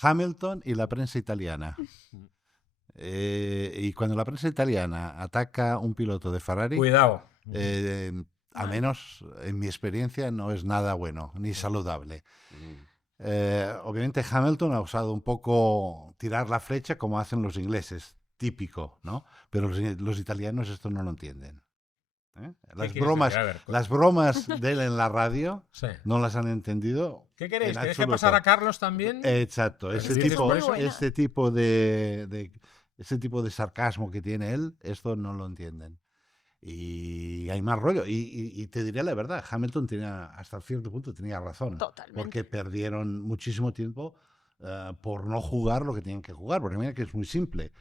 Hamilton y la prensa italiana. Y cuando la prensa italiana ataca un piloto de Ferrari, Cuidado. al menos en mi experiencia, no es nada bueno ni saludable. Obviamente Hamilton ha usado un poco tirar la flecha como hacen los ingleses, típico, ¿no? Pero los italianos esto no lo entienden. ¿Qué Las quieres bromas, decir? A ver, las bromas de él en la radio sí. no las han entendido. ¿Qué queréis? en ¿Queréis que absoluto. pasara a Carlos también? Exacto, Pero ese dices tipo, por eso. ese tipo de sarcasmo que tiene él, esto no lo entienden. Y hay más rollo. Y te diré la verdad, Hamilton tenía, hasta cierto punto tenía razón. Totalmente. Porque perdieron muchísimo tiempo por no jugar lo que tenían que jugar. Porque mira que es muy simple.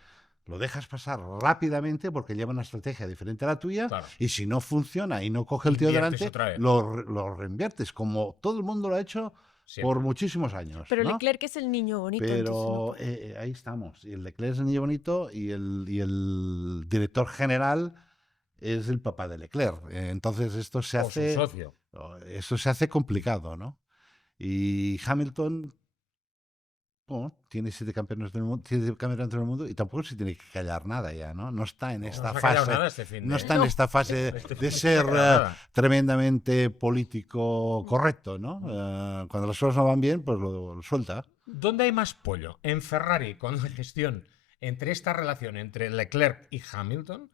Lo dejas pasar rápidamente porque lleva una estrategia diferente a la tuya. Claro. Y si no funciona y no coge el tío Inviertes delante, otra vez. lo reinviertes. Como todo el mundo lo ha hecho Siempre. por muchísimos años. Pero ¿no? Leclerc es el niño bonito. entonces no Pero ahí estamos. Y el Leclerc es el niño bonito y el director general es el papá de Leclerc. Entonces esto se O su hace, socio. esto se hace complicado, ¿no? Y Hamilton bueno, tiene 7 campeonatos del mundo, del mundo y tampoco se tiene que callar nada ya, ¿no? No está en esta no se ha callado fase. nada este fin de, No está en No. esta fase Este fin de no se ha ser callado nada. tremendamente político correcto, ¿no? Cuando las cosas no van bien, pues lo suelta. ¿Dónde hay más pollo? ¿En Ferrari con la gestión entre esta relación entre Leclerc y Hamilton?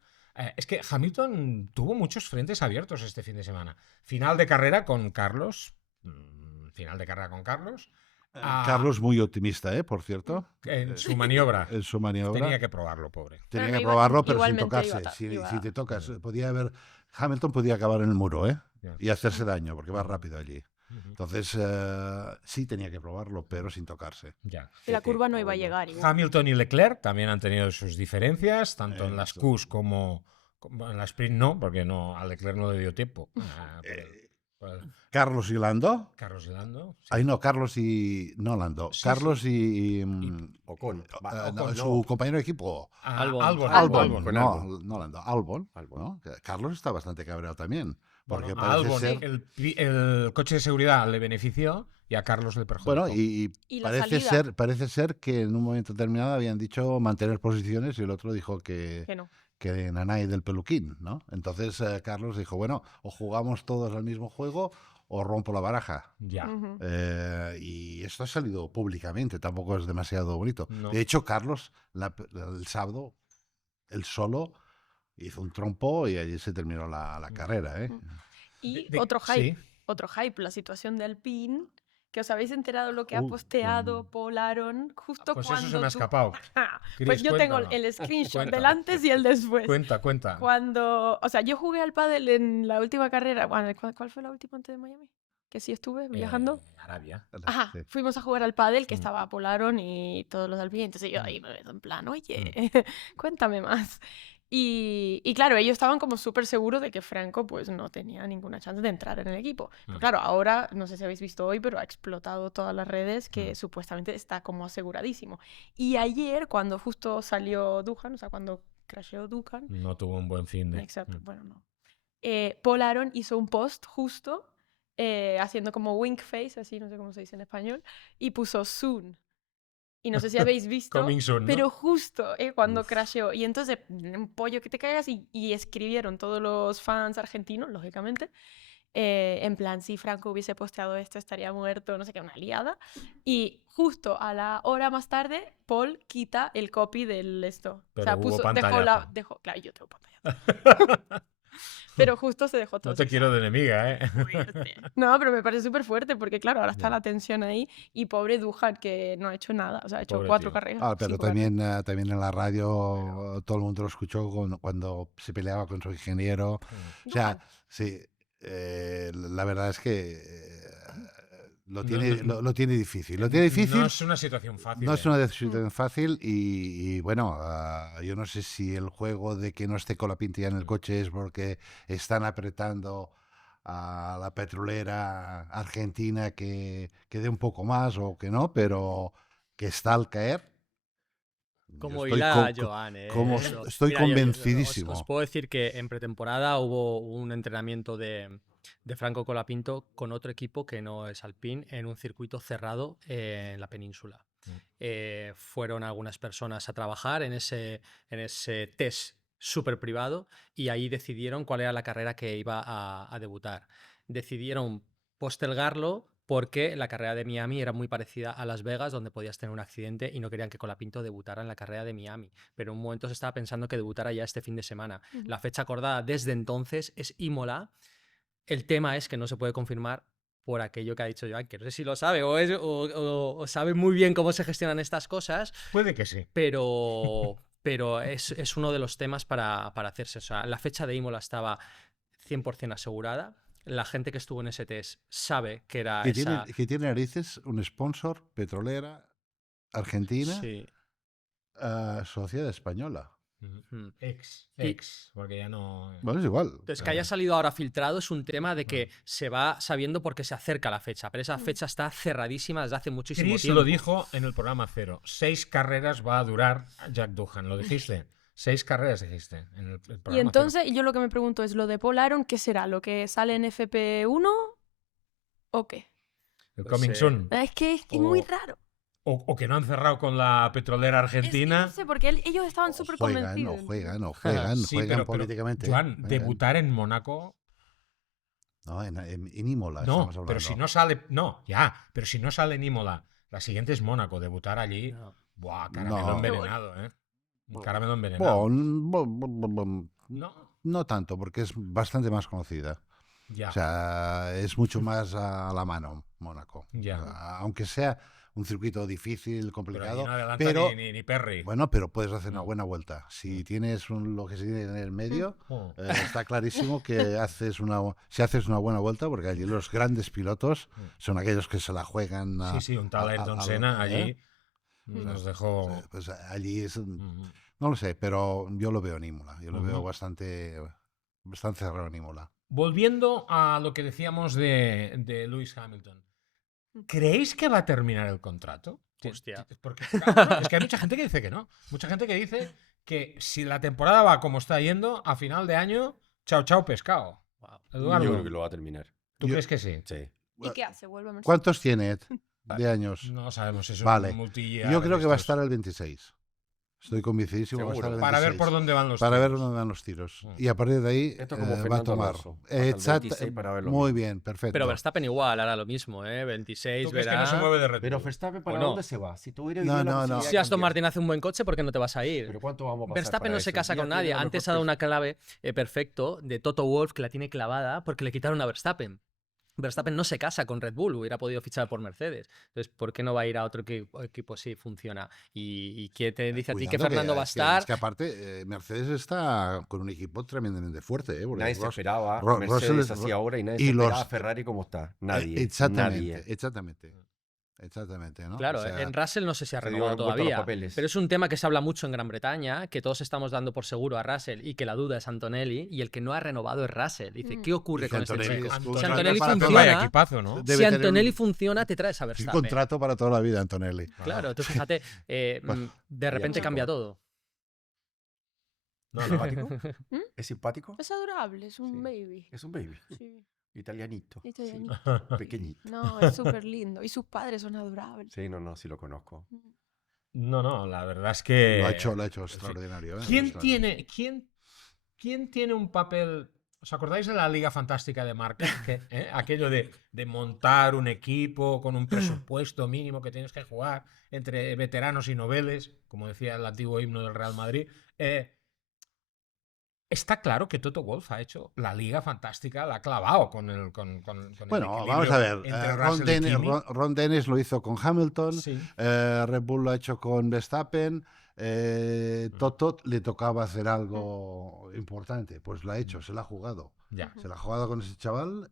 Es que Hamilton tuvo muchos frentes abiertos este fin de semana. Final de carrera con Carlos. Carlos muy optimista, por cierto, En su maniobra. en su maniobra. Tenía que probarlo, pobre. Tenía Pero que iba- probarlo, pero sin igualmente tocarse. iba- Si te tocas, podía haber. Hamilton podía acabar en el muro, Ya. y hacerse daño, porque va rápido allí. Ujú. Entonces, sí tenía que probarlo, pero sin tocarse. Ya. Y la curva no iba a llegar igual. Hamilton y Leclerc también han tenido sus diferencias, tanto en las Eso. Qs como En la sprint no, porque no, a Leclerc no le dio tiempo. Carlos y Lando. Carlos y Lando. Sí. Ay, no, Carlos y. No, Lando. Sí, Carlos sí. y. Ocon. no, Ocon, su compañero de equipo. Albon. Albon. Albon. Con No, Albon. no Lando. Albon. Albon. ¿No? Carlos está bastante cabreado también. Porque Bueno, a parece Albon ser. el coche de seguridad le benefició y a Carlos le perjudicó. Bueno, y Y la parece salida. ser que en un momento determinado habían dicho mantener posiciones y el otro dijo que Que no. Nanay del peluquín, ¿no? Entonces Carlos dijo, bueno, o jugamos todos al mismo juego o rompo la baraja. Ya. Ujú. Y esto ha salido públicamente, tampoco es demasiado bonito. No. De hecho, Carlos, el sábado, él solo hizo un trompo y allí se terminó la carrera, ¿eh? Y De- otro hype, sí. otro hype, la situación de Alpine, que os habéis enterado lo que ha Uy, posteado Paul Aron justo Pues cuando eso se me ha tú- escapado. Pues Chris, yo tengo cuéntalo. el screenshot Cuenta. del antes y el después. Cuenta. Cuando, o sea, yo jugué al pádel en la última carrera. Bueno, ¿cuál fue la última antes de Miami? Que sí estuve viajando. Arabia. Ajá, Sí. fuimos a jugar al pádel, que Mm. estaba Paul Aron y todos los de Alpine. Entonces yo ahí me meto en plan, oye, cuéntame más. Y claro, ellos estaban como súper seguros de que Franco pues no tenía ninguna chance de entrar en el equipo. Pero claro, ahora, no sé si habéis visto hoy, pero ha explotado todas las redes que supuestamente está como aseguradísimo. Y ayer, cuando justo salió Duhan, o sea, cuando crasheó Duhan, No tuvo un buen fin de. exacto, bueno, no. Paul Aron hizo un post justo haciendo como wink face, así, no sé cómo se dice en español, y puso soon. Y no sé si habéis visto, Coming soon, ¿no? pero justo cuando crasheó. Y entonces, un pollo que te caigas y escribieron todos los fans argentinos, lógicamente, en plan, si Franco hubiese posteado esto estaría muerto, no sé qué, una liada. Y justo a la hora más tarde, Paul quita el copy del esto. Pero o sea, hubo pantallazo. claro, yo tengo pantallazo. Pero justo se dejó todo. No te quiero de enemiga, ¿eh? Fuerte. No, pero me parece súper fuerte porque, claro, ahora está Ya. la tensión ahí y pobre Duhan que no ha hecho nada, o sea, ha hecho Pobre 4 tío. carreras. Ah, pero 5 carreras. también en la radio todo el mundo lo escuchó cuando se peleaba con su ingeniero. O sea, Duhan. sí, la verdad es que lo No, tiene difícil. Lo tiene difícil. No es una situación fácil. No es ¿eh? una decisión fácil y bueno, yo no sé si el juego de que no esté Colapinto ya en el coche es porque están apretando a la petrolera argentina que dé un poco más o que no, pero que está al caer. Como Yo estoy hila co- Joan, como eso. estoy Mira, yo convencidísimo. os puedo decir que en pretemporada hubo un entrenamiento de Franco Colapinto con otro equipo que no es Alpine en un circuito cerrado en la península. Fueron algunas personas a trabajar en ese test súper privado y ahí decidieron cuál era la carrera que iba a debutar. Decidieron postergarlo porque la carrera de Miami era muy parecida a Las Vegas, donde podías tener un accidente y no querían que Colapinto debutara en la carrera de Miami. Pero en un momento se estaba pensando que debutara ya este fin de semana. La fecha acordada desde entonces es Imola. El tema es que no se puede confirmar por aquello que ha dicho Joan, que no sé si lo sabe o sabe muy bien cómo se gestionan estas cosas, Puede que sí. pero es uno de los temas para hacerse. O sea, la fecha de Imola estaba 100% asegurada. La gente que estuvo en ese test sabe que era esa... Que tiene narices un sponsor petrolera argentina, Sí. sociedad española. Mm. Ex, porque ya no. Bueno, es igual. Entonces, que haya salido ahora filtrado es un tema de que se va sabiendo porque se acerca la fecha, pero esa fecha está cerradísima desde hace muchísimo Chris tiempo. lo dijo en el programa 0. 6 carreras va a durar Jack Doohan. ¿Lo dijiste? 6 carreras dijiste en el programa Y entonces, yo lo que me pregunto es, ¿lo de Paul Aron qué será? ¿Lo que sale en FP1 o qué? 0. El Pues, Coming Soon. Es que es muy O- raro. O que no han cerrado con la petrolera Es que argentina. no sé, porque ellos estaban súper convencidos. Sí, juegan pero, políticamente. Joan, Juegan. debutar en Mónaco. No, en Imola No, estamos hablando. pero si no sale. No, ya. Pero si no sale en Imola, la siguiente es Mónaco. Debutar allí. No. Buah, caramelo No. envenenado, ¿eh? Un caramelo envenenado. No, No tanto, porque es bastante más conocida. ya. O sea, es mucho más a la mano Mónaco. Ya. O sea, aunque sea un circuito difícil, pero allí complicado. no adelanta Pero, ni Perry. bueno, pero puedes hacer una No. buena vuelta. Si tienes lo que se tiene en el medio, Oh. está clarísimo que si haces una buena vuelta, porque allí los grandes pilotos son aquellos que se la juegan. Sí, un tal Ayrton Senna allí nos dejó. Pues allí es. Ujú. No lo sé, pero yo lo veo en Imola. Yo lo veo Ujú. bastante cerrado en Imola. Volviendo a lo que decíamos de Lewis Hamilton, ¿creéis que va a terminar el contrato? Hostia. Porque, claro, es que hay mucha gente que dice que no. Mucha gente que dice que si la temporada va como está yendo, a final de año, chao, chao, pescado. Wow. Eduardo, Yo creo que lo va a terminar. ¿tú Yo- crees que sí? Sí. ¿Y qué hace? Vuelve a Mercedes. ¿Cuántos tiene Ed de años? No sabemos, eso Vale. es un multilla Yo de creo que va a estos. estar el 26. Estoy convencidísimo que va a estar el Seguro. 26. Para ver por dónde van los Para ver tiros. dónde van los tiros. Mm. Y a partir de ahí Esto es como va a Fernando tomar. Alonso. Hasta el Exacto. 26 para ver lo Muy mismo. bien, perfecto. Pero Verstappen igual hará lo mismo, ¿eh? 26 ¿Tú crees que verá. no se mueve de Red Pero Bull? Verstappen, ¿para ¿O no? dónde se va? Si tuviera No, hoy día la no, no. posibilidad Si de Aston cambiar. Martin hace un buen coche, ¿por qué no te vas a ir? Pero ¿cuánto vamos a pasar Verstappen para no se eso? casa Ya con tiene nadie. la Antes mejor ha dado una clave perfecto de Toto Wolff que la tiene clavada porque le quitaron a Verstappen. Verstappen no se casa con Red Bull, hubiera podido fichar por Mercedes. Entonces, ¿por qué no va a ir a otro equipo si funciona? ¿Y qué te dice a ti que Cuidado Fernando va a es estar? Es que aparte, Mercedes está con un equipo tremendamente fuerte. Porque Nadie se esperaba Russell Mercedes es- así ahora y nadie y se esperaba los- Ferrari como está. Nadie. Exactamente, Nadie. exactamente, ¿no? Claro, O sea, en Russell no sé si ha se dio renovado vuelta los todavía, papeles. pero es un tema que se habla mucho en Gran Bretaña, que todos estamos dando por seguro a Russell y que la duda es Antonelli y el que no ha renovado es Russell. Dice, ¿qué ocurre Y que con este Antonelli chico? es Si contrato Antonelli para toda la Vaya funciona, equipazo, ¿no? Debe si tener Antonelli un- funciona, te traes a un Verstappen. contrato para toda la vida, Antonelli. Claro, tú fíjate, Bueno, de repente chico. cambia todo. No, no. ¿Simpático? ¿Es simpático? Es adorable, es un Sí. baby. Es un baby. Sí, Italianito. italianito. Pequeñito. No, es súper lindo. Y sus padres son adorables. Sí, no, sí lo conozco. No, no, la verdad es que. Lo ha hecho extraordinario. ¿Quién Extraordinario. quién tiene un papel? ¿Os acordáis de la Liga Fantástica de Marca? Aquello de montar un equipo con un presupuesto mínimo que tienes que jugar entre veteranos y noveles, como decía el antiguo himno del Real Madrid. Está claro que Toto Wolff ha hecho la Liga Fantástica, la ha clavado con el Bueno, equilibrio vamos a ver. entre Ron Russell y Dennis, Kimi. Ron Dennis lo hizo con Hamilton. Sí. Red Bull lo ha hecho con Verstappen. Toto le tocaba hacer algo importante. Pues lo ha hecho, se la ha jugado. Ya. Se la ha jugado con ese chaval.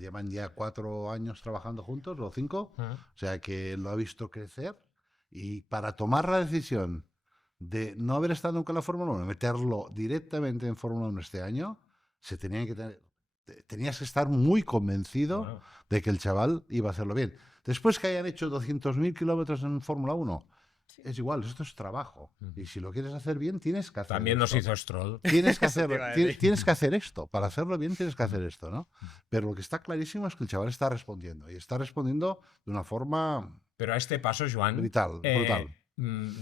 Llevan ya 4 años trabajando juntos, o 5. Ajá. O sea que lo ha visto crecer. Y para tomar la decisión de no haber estado nunca en la Fórmula 1, meterlo directamente en Fórmula 1 este año, tenías que estar muy convencido Bueno. de que el chaval iba a hacerlo bien. Después que hayan hecho 200.000 kilómetros en Fórmula 1, es igual, esto es trabajo. Ujú. Y si lo quieres hacer bien, tienes que hacer También nos esto. hizo Stroll. Tienes que, Eso te iba a hacer, decir. tienes que hacer esto. Para hacerlo bien tienes que hacer esto, ¿no? Pero lo que está clarísimo es que el chaval está respondiendo. Y está respondiendo de una forma Pero a este paso, Joan, brutal.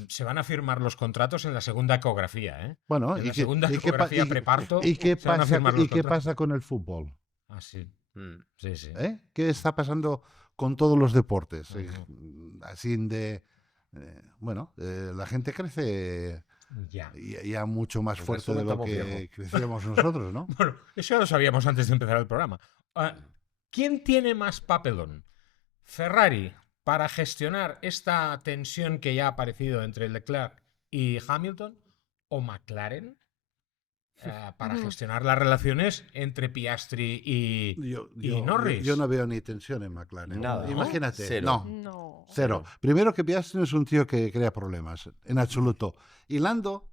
se van a firmar los contratos en la segunda ecografía, ¿eh? Bueno, En la segunda ecografía preparto. ¿y qué se van a pasa, firmar los y qué contratos. pasa con el fútbol? Ah, sí. Mm. Sí, sí. ¿Eh? ¿Qué está pasando con todos los deportes? Ujú. Así de... la gente crece Ya. ya mucho más En fuerte de resumen, lo estamos que viejos. crecíamos nosotros, ¿no? Bueno, eso ya lo sabíamos antes de empezar el programa. ¿Quién tiene más papelón? ¿Ferrari para gestionar esta tensión que ya ha aparecido entre Leclerc y Hamilton? ¿O McLaren para Ujú. gestionar las relaciones entre Piastri y Norris? Yo no veo ni tensión en McLaren. Nada. Imagínate. Cero. No, No. cero. Primero que Piastri no es un tío que crea problemas, en absoluto. Y Lando,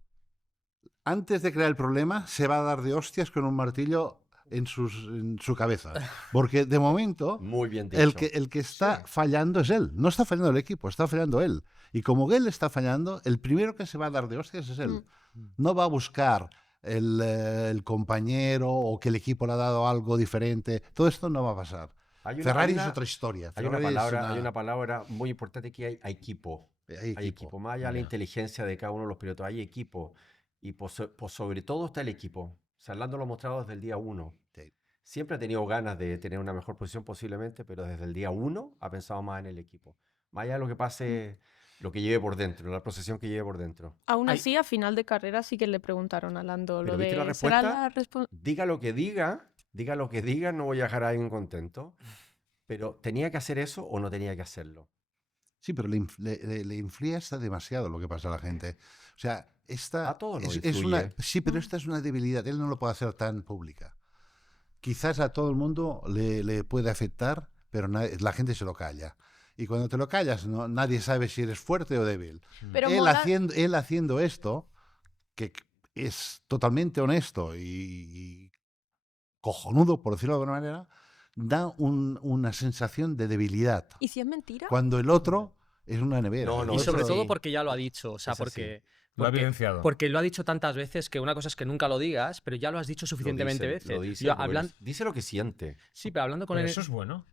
antes de crear el problema, se va a dar de hostias con un martillo en su cabeza. Porque de momento, Muy bien dicho. el que está fallando es él. No está fallando el equipo, está fallando él. Y como él está fallando, el primero que se va a dar de hostias es él. No va a buscar el compañero o que el equipo le ha dado algo diferente. Todo esto no va a pasar. Ferrari es otra historia. Hay una, Ferrari es palabra, hay una palabra muy importante que hay equipo. Hay Hay equipo. Más allá de la Ya. inteligencia de cada uno de los pilotos, hay equipo. Y por sobre todo está el equipo. O sea, Lando lo ha mostrado desde el día 1. Sí. Siempre ha tenido ganas de tener una mejor posición posiblemente, pero desde el día 1 ha pensado más en el equipo. Más allá de lo que pase, lo que lleve por dentro, la procesión que lleve por dentro. Aún Ay. así, a final de carrera sí que le preguntaron a Lando Pero lo ¿viste de... la ¿Será respuesta? Diga lo que diga, no voy a dejar a alguien contento. Pero ¿tenía que hacer eso o no tenía que hacerlo? Sí, pero le influye hasta demasiado lo que pasa a la gente. O sea, esta A todos nos es una, influye. sí, pero esta es una debilidad. Él no lo puede hacer tan pública. Quizás a todo el mundo le puede afectar, pero la gente se lo calla. Y cuando te lo callas, nadie sabe si eres fuerte o débil. Pero Él mola- haciendo esto, que es totalmente honesto y cojonudo, por decirlo de alguna manera, da una sensación de debilidad. ¿Y si es mentira? Cuando el otro es una nevera. No, El no, Y eso sobre otro- todo sí. porque ya lo ha dicho, o sea, Es así. porque... Lo ha porque- evidenciado. Porque lo ha dicho tantas veces que una cosa es que nunca lo digas, pero ya lo has dicho Lo suficientemente dice, veces. lo dice, Yo porque hablan- dice lo que siente. Sí, pero hablando con Pero él... eso es bueno.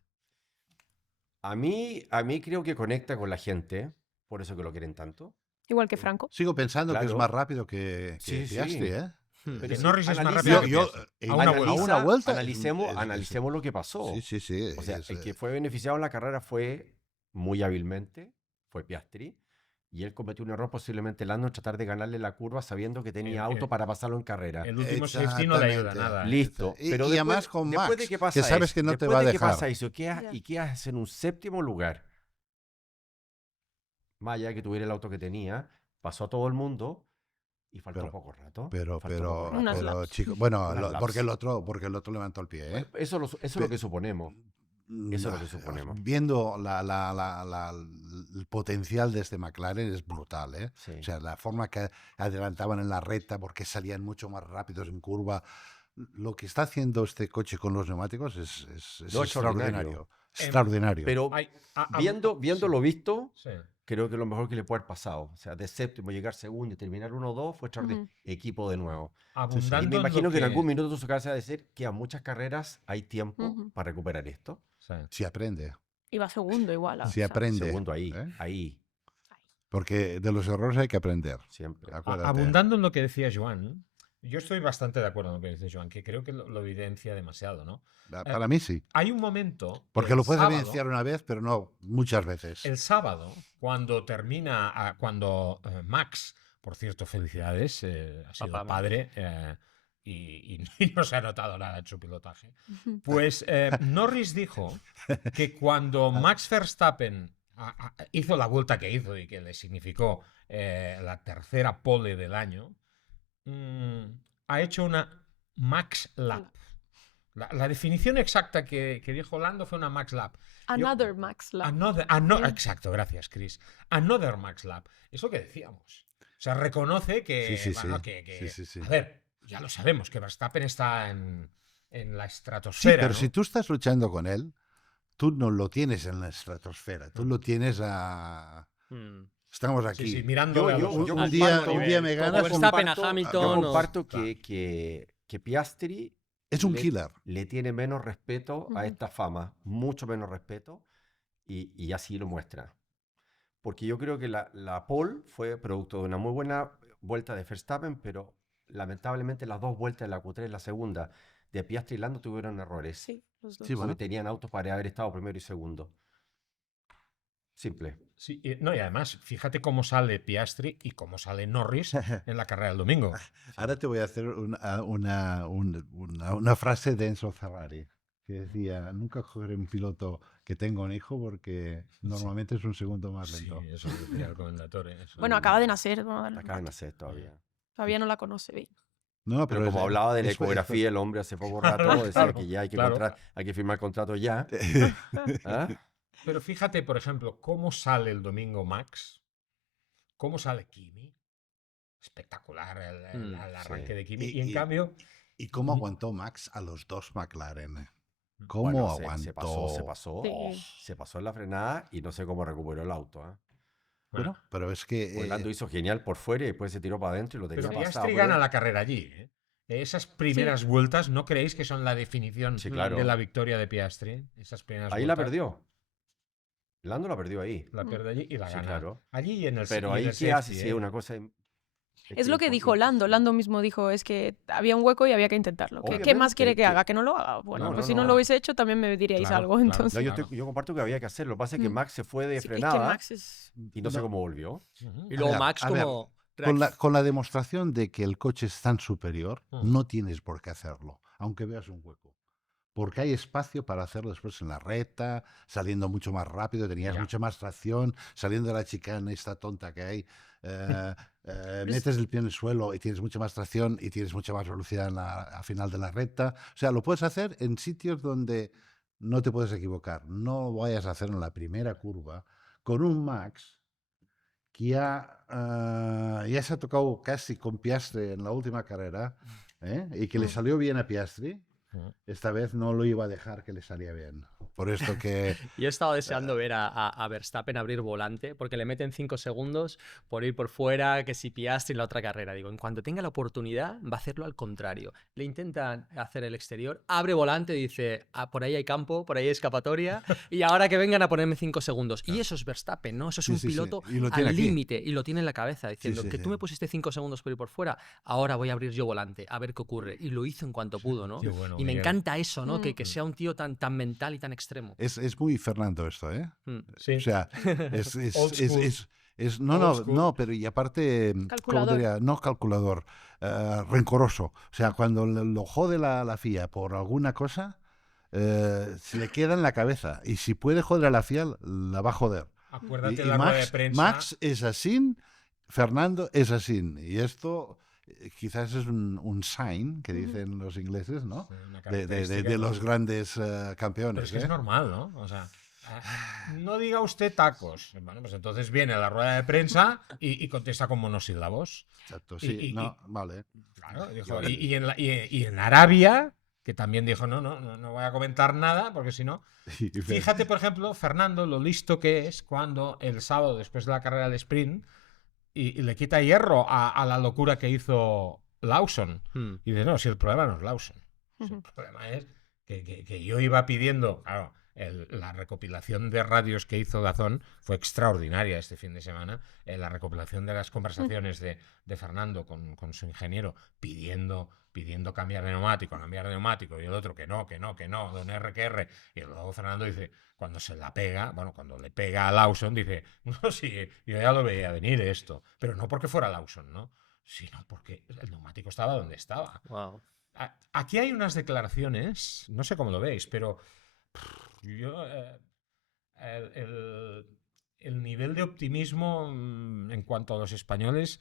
A mí creo que conecta con la gente, por eso que lo quieren tanto. Igual que Franco. Sigo pensando que es Claro. más rápido que Sí, sí. Piastri, ¿eh? Pero Que sí, Norris es más analiza- rápido que Yo- Piastri. yo- A una analiza- vuelta. una vuelta es- analicemos lo que pasó. Sí, sí, sí. O sea, es, el que fue beneficiado en la carrera fue muy hábilmente, fue Piastri, y él cometió un error posiblemente Lando en tratar de ganarle la curva sabiendo que tenía auto para pasarlo en carrera. El último safety no le ayuda Exactamente. nada. Listo. Y- Pero y después, además con después Max, de que pasa sabes eso, que no te después va a de que dejar. pasa eso, Ya. y quedas en un séptimo lugar, más allá de que tuviera el auto que tenía, pasó a todo el mundo y faltó Pero- poco rato. Pero, faltó poco rato. Unas laps. chico, bueno, Unas laps. porque el otro levantó el pie, ¿eh? Eso es lo que suponemos. Eso es lo que suponemos. Viendo el potencial de este McLaren es brutal, ¿eh? Sí. O sea, la forma que adelantaban en la recta, porque salían mucho más rápidos en curva. Lo que está haciendo este coche con los neumáticos es No, extraordinario. Extraordinario. Pero Hay- viendo sí, lo visto, sí. creo que lo mejor que le puede haber pasado. O sea, de séptimo llegar segundo y terminar 1-2 fue extraordinario. Equipo de nuevo. Abundando Y me en lo imagino que en algún minuto su casa va a decir que a muchas carreras hay tiempo Ujú. para recuperar esto. Sí. si aprende, Iba segundo igual. si aprende. Segundo ahí, ¿eh? ahí, Porque de los errores hay que aprender. siempre. Acuérdate. Abundando en lo que decía Joan, yo estoy bastante de acuerdo en lo que dice Joan, que creo que lo evidencia demasiado, ¿no? Para mí sí. Hay un momento. Porque el lo puedes sábado- evidenciar una vez, pero no muchas veces. El sábado, cuando termina, cuando Max, por cierto, felicidades, ha sido Papá Max. padre y no se ha notado nada en su pilotaje. Pues Norris dijo que cuando Max Verstappen hizo la vuelta que hizo y que le significó la tercera pole del año, ha hecho una Max Lap. La definición exacta que dijo Lando fue una Max Lap. Another Max Lap. Sí. Exacto, gracias, Chris. Another Max Lap. Es lo que decíamos. O sea, reconoce que. Sí, sí, bueno, sí. que- Sí, sí, sí. A ver, ya lo sabemos, que Verstappen está en la Sí, estratosfera. pero ¿no? si tú estás luchando con él, tú no lo tienes en la estratosfera, tú lo tienes a... Mm. Estamos Sí, aquí. sí, mirándole a los ojos. un día me Como ganas, Verstappen a Yo Hamilton. o- comparto Claro. que Piastri es un le- killer. le tiene menos respeto a Ujú. esta fama, mucho menos respeto, y así lo muestra. Porque yo creo que la pole fue producto de una muy buena vuelta de Verstappen, pero lamentablemente las dos vueltas de la Q3 y la segunda de Piastri y Lando tuvieron errores. Sí, los dos. Sí, Porque bueno. tenían autos para haber estado primero y segundo. Simple. Sí, no, y además, fíjate cómo sale Piastri y cómo sale Norris en la carrera del domingo. Ahora te voy a hacer una frase de Enzo Ferrari, que decía, nunca cogeré un piloto que tenga un hijo porque normalmente es un segundo más Sí, lento. eso decía el comendatore. eso. Bueno, acaba de nacer. vamos a darle La un acaban de rato. hacer todavía. Todavía no la conoce bien. No, Pero como es- hablaba de la es- ecografía, el hombre hace poco rato decía Claro, que ya hay que, claro. hay que firmar contrato ya. ¿Ah? Pero fíjate, por ejemplo, cómo sale el domingo Max, cómo sale Kimi. Espectacular el arranque sí. de Kimi. Y- Y en y- cambio, ¿Y cómo aguantó Max a los dos McLaren? ¿Cómo Bueno, aguantó? se pasó. Sí. Se pasó en la frenada y no sé cómo recuperó el auto. ¿Ah? Bueno, pero es que... Pues Lando hizo genial por fuera y después se tiró para adentro y lo tenía pero pasado. Piastri gana la carrera allí. ¿Eh? Esas primeras vueltas, ¿no creéis que son la definición Sí, claro. de la victoria de Piastri? Esas primeras Ahí la vueltas, perdió. Lando la perdió ahí. La pierde allí y la Sí, gana. claro. Allí y en el Pero y en ahí, el ¿qué hace? safety, Sí, ¿eh? una cosa. Es lo que dijo Lando. Lando mismo dijo, es que había un hueco y había que intentarlo. ¿Qué más quiere que haga? ¿Que no lo haga? Bueno, No, pues no, si no no. lo hubiese hecho también me diríais Claro, algo. claro. Entonces, No, Claro. yo comparto que había que hacerlo. Lo que pasa es que Mm. Max se fue de Sí, es que frenada Max es... y no sé No. cómo volvió. Ujú. Y luego ver, Max a ver, como... con la demostración de que el coche es tan superior, Mm. no tienes por qué hacerlo, aunque veas un hueco. Porque hay espacio para hacerlo después en la recta, saliendo mucho más rápido, tenías Ya. mucha más tracción, saliendo de la chicana esta tonta que hay, metes el pie en el suelo y tienes mucha más tracción y tienes mucha más velocidad al final de la recta. O sea, lo puedes hacer en sitios donde no te puedes equivocar. No lo vayas a hacer en la primera curva con un Max que ya se ha tocado casi con Piastri en la última carrera, y que le salió bien a Piastri, esta vez no lo iba a dejar que le salía bien. Por esto que... Yo he estado deseando ver a Verstappen abrir volante, porque le meten 5 segundos por ir por fuera, que si Piastri en la otra carrera. Digo, en cuanto tenga la oportunidad, va a hacerlo al contrario. Le intentan hacer el exterior, abre volante, dice, por ahí hay campo, por ahí hay escapatoria, y ahora que vengan a ponerme 5 segundos. Y eso es Verstappen, ¿no? Eso es Sí, un sí, sí. piloto Y lo tiene al aquí. límite, y lo tiene en la cabeza, diciendo sí, que sí. tú me pusiste 5 segundos por ir por fuera, ahora voy a abrir yo volante, a ver qué ocurre. Y lo hizo en cuanto pudo, ¿no? Qué bueno, Y me Miguel. encanta eso, ¿no? Que sea un tío tan mental y tan extremo. Es muy Fernando esto, ¿eh? Mm. Sí. O sea, es Old school. no, Old no, school. no, pero y aparte, ¿cómo Calculador. diría? No calculador, rencoroso. O sea, cuando lo jode la FIA por alguna cosa, se le queda en la cabeza. Y si puede joder a la FIA, la va a joder. Acuérdate Y de la rueda de prensa. Max es así, Fernando es así. Y esto quizás es un sign, que dicen los ingleses, ¿no? Sí, una De característica, los ¿no? grandes Pero campeones. es que es ¿eh? normal, ¿no? O sea, no diga usted tacos. Bueno, pues entonces viene a la rueda de prensa y contesta con monosílabos. Exacto, sí, y- no, vale. Claro, dijo, y en Arabia, que también dijo, no voy a comentar nada, porque si no... Fíjate, por ejemplo, Fernando, lo listo que es cuando el sábado, después de la carrera del sprint, y le quita hierro a la locura que hizo Lawson. Y dice, no, si el problema no es Lawson. Si el problema es que yo iba pidiendo, claro, la recopilación de radios que hizo DAZN fue extraordinaria este fin de semana. La recopilación de las conversaciones de Fernando con su ingeniero pidiendo cambiar de neumático, y el otro que no, don RQR. Y luego Fernando dice, cuando le pega a Lawson, dice, no, sí, yo ya lo veía venir esto, pero no porque fuera Lawson, ¿no? Sino porque el neumático estaba donde estaba. Wow. Aquí hay unas declaraciones, no sé cómo lo veis, pero yo el nivel de optimismo en cuanto a los españoles,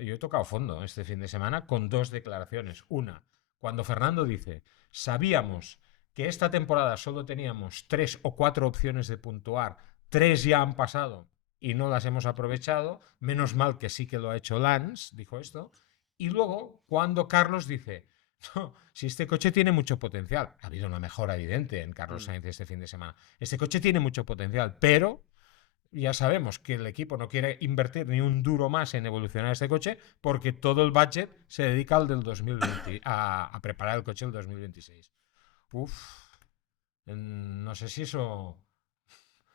yo he tocado fondo este fin de semana con 2 declaraciones. Una, cuando Fernando dice, sabíamos que esta temporada solo teníamos 3 o 4 opciones de puntuar, 3 ya han pasado y no las hemos aprovechado, menos mal que sí que lo ha hecho Lance, dijo esto. Y luego, cuando Carlos dice, no, si este coche tiene mucho potencial, ha habido una mejora evidente en Carlos Sainz este fin de semana, este coche tiene mucho potencial, pero ya sabemos que el equipo no quiere invertir ni un duro más en evolucionar este coche porque todo el budget se dedica al del 2020, a preparar el coche del 2026. No sé si eso...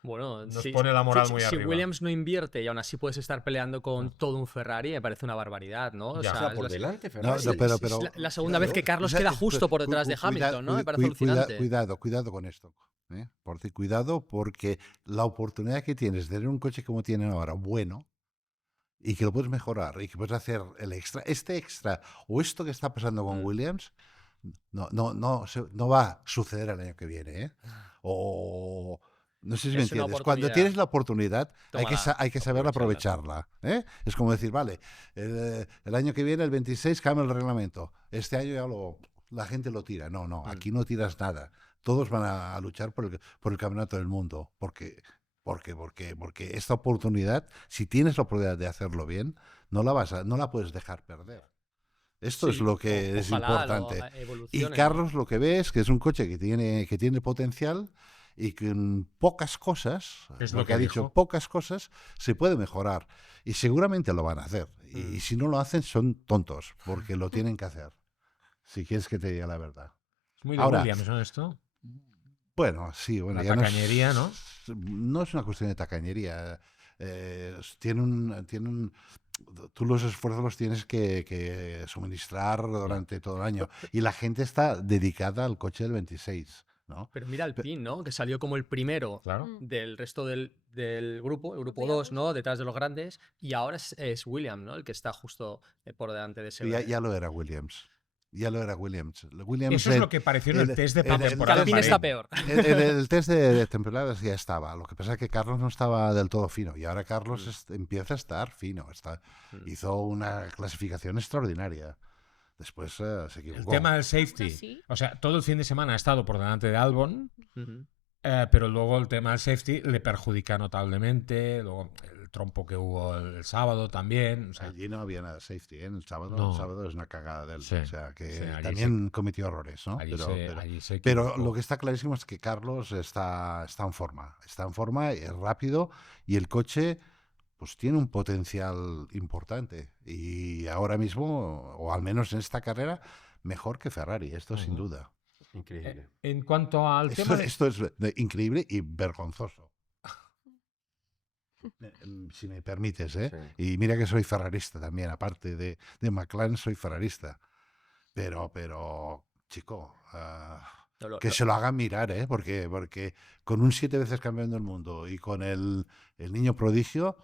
Bueno, Nos pone la moral muy si arriba. Williams no invierte y aún así puedes estar peleando con todo un Ferrari, me parece una barbaridad, ¿no? O Ya. O sea, sea, por es delante, No, Ferrari. no, pero, es la segunda vez que Carlos O sea, queda justo por detrás de Hamilton, ¿no? Me parece alucinante. Cuidado con esto. Cuidado, porque la oportunidad que tienes de tener un coche como tienen ahora, bueno, y que lo puedes mejorar, y que puedes hacer este extra, o esto que está pasando con Williams, no va a suceder el año que viene, ¿eh? O... No sé si me Es una entiendes. Cuando oportunidad. tienes la oportunidad, hay que Tómala, saber aprovecharla. aprovecharla. ¿eh? Es como decir, vale, el año que viene, el 26, cambia el reglamento. Este año ya la gente lo tira. No, aquí no tiras nada. Todos van a luchar por el campeonato del mundo. Porque esta oportunidad, si tienes la oportunidad de hacerlo bien, no la puedes dejar perder. Esto es Sí, lo que es ojalá importante. lo Y evolucione, Carlos lo que ve es que es un coche que tiene potencial y que en pocas cosas, Es lo lo que ha que dicho, dijo. pocas cosas, se puede mejorar. Y seguramente lo van a hacer. Y si no lo hacen, son tontos, porque lo tienen que hacer. Si quieres que te diga la verdad. Es muy de Ahora, Williams, ¿no? Esto. Bueno, sí, bueno, La ya tacañería, ¿no? No es una cuestión de tacañería. Tú los esfuerzos los tienes que suministrar durante todo el año. Y la gente está dedicada al coche del 26, ¿no? Pero mira Alpine, ¿no? Que salió como el primero Claro. del resto del grupo, el grupo 2, ¿no? Detrás de los grandes. Y ahora es Williams, ¿no? El que está justo por delante de ese. Ya lo era Williams. Williams Eso es lo que pareció en el test de pretemporada. Alpine está peor. El test de temporadas ya estaba. Lo que pasa es que Carlos no estaba del todo fino. Y ahora Carlos empieza a estar fino. Hizo una clasificación extraordinaria. Después se equivocó. El tema del safety. ¿Sí? O sea, todo el fin de semana ha estado por delante de Albon, Ujú. pero luego el tema del safety le perjudica notablemente. Luego, trompo que hubo el sábado también. O sea, Allí no había nada de safety, ¿eh? El No. sábado es una cagada de él. Sí, O sea, que sí, allí también cometió errores, ¿no? allí allí se Pero equivocó. lo que está clarísimo es que Carlos está en forma. Está en forma, es rápido y el coche pues tiene un potencial importante. Y ahora mismo, o al menos en esta carrera, mejor que Ferrari, esto sin Ujú. duda. Increíble. En cuanto al tema de... Esto es increíble y vergonzoso. Si me permites, ¿eh? Sí. Y mira que soy ferrarista también, aparte de McLaren soy ferrarista. Pero chico, que se lo hagan mirar, ¿eh? Porque con un 7 veces campeón del mundo y con el niño prodigio,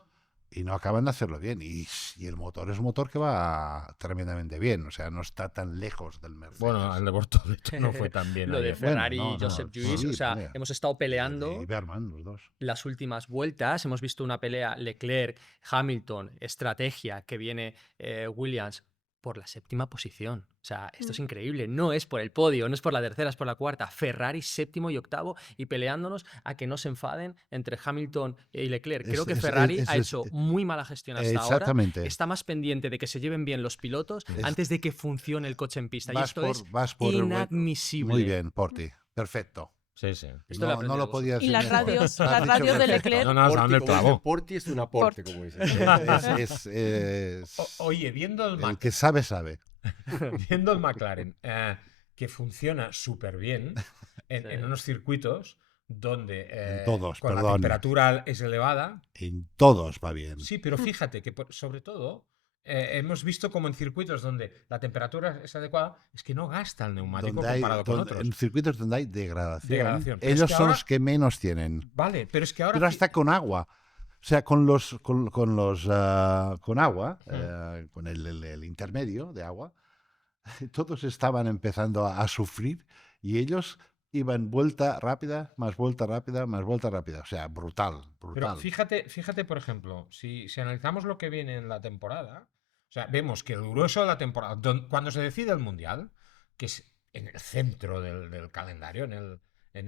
y no acaban de hacerlo bien. Y el motor es un motor que va tremendamente bien, o sea, no está tan lejos del Mercedes. Bueno, el de Bortoleto no fue tan bien Lo de ayer. Ferrari Bueno, y no, Joseph no, Lluís, sí, o sea, mira. hemos estado peleando Y Berman, los dos. las últimas vueltas, hemos visto una pelea Leclerc, Hamilton, estrategia que viene Williams por la 7ª posición. O sea, esto es increíble. No es por el podio, no es por la tercera, es por la cuarta. Ferrari 7º y 8º y peleándonos a que no se enfaden entre Hamilton y Leclerc. Creo que Ferrari ha hecho muy mala gestión hasta ahora. Exactamente. Está más pendiente de que se lleven bien los pilotos antes de que funcione el coche en pista. Y esto es vas por inadmisible. Muy bien, por ti. Perfecto. Sí, sí. Esto lo he No lo aprendido de podías Y decir las mejor. radios, Has las dicho radios de perfecto. Leclerc. No, no, Porti, ¿dónde como dice clavó? Porti, es un aporte, como dice. Oye, viendo El que sabe, sabe. viendo el McLaren, que funciona súper bien en Sí. unos circuitos donde En todos, con la perdón. temperatura es elevada. En todos va bien. Sí, pero fíjate que sobre todo hemos visto como en circuitos donde la temperatura es adecuada, es que no gasta el neumático Donde hay- comparado con donde- otros. en circuitos donde hay degradación, Degradación. Pero es ellos que son ahora- los que menos tienen. Vale, pero es que ahora... Pero hasta con agua. O sea, con agua, con el intermedio de agua, todos estaban empezando a sufrir y ellos iban vuelta rápida, más vuelta rápida, más vuelta rápida. O sea, brutal, Pero brutal. fíjate, por ejemplo, si analizamos lo que viene en la temporada, o sea, vemos que el grueso de la temporada, cuando se decide el Mundial, que es en el centro del calendario, en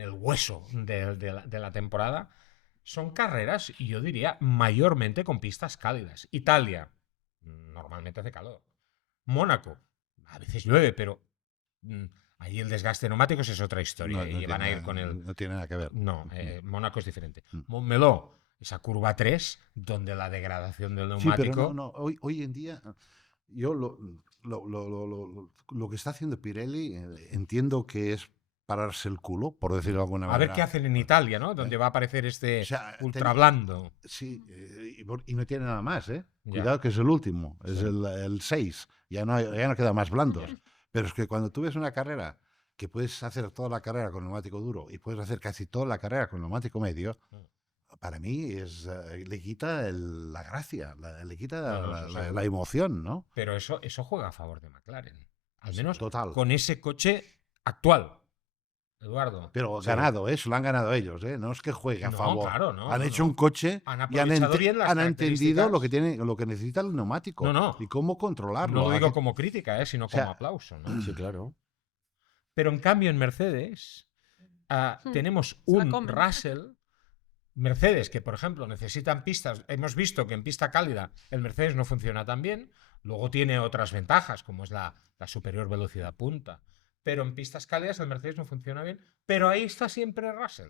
el hueso de la temporada, son carreras, y yo diría, mayormente con pistas cálidas. Italia, normalmente hace calor. Mónaco, a veces llueve, pero ahí el desgaste de neumáticos es otra historia. Y van a ir con el... No tiene nada que ver. No, Mónaco es diferente. Mm. Montmeló, esa curva 3, donde la degradación del Sí, pero neumático... no. Hoy en día, yo lo que está haciendo Pirelli, entiendo que es pararse el culo, por decirlo de alguna A manera. ver qué hacen en Italia, ¿no? Donde va a aparecer este O sea, ultra blando. Sí, y no tiene nada más, ¿eh? Ya. Cuidado que es el último, es Sí. el 6, ya no queda más blandos. Pero es que cuando tú ves una carrera que puedes hacer toda la carrera con neumático duro y puedes hacer casi toda la carrera con neumático medio, para mí le quita la gracia, le quita No, eso seguro. la emoción, ¿no? Pero eso juega a favor de McLaren. Al menos Total. con ese coche actual. Eduardo. Pero Sí. ganado, eso lo han ganado ellos, ¿eh? No es que juegue a No, favor. claro, no, han no, hecho no. un coche Han y han, aprovechado bien las han entendido características. lo que necesita el neumático No, no. y cómo controlarlo. No lo digo Aquí- como crítica, sino O sea, como aplauso. ¿no? Sí, claro. Pero en cambio en Mercedes tenemos un comen. Russell. Mercedes, que por ejemplo necesitan pistas. Hemos visto que en pista cálida el Mercedes no funciona tan bien. Luego tiene otras ventajas, como es la superior velocidad punta. Pero en pistas cálidas el Mercedes no funciona bien. Pero ahí está siempre Russell.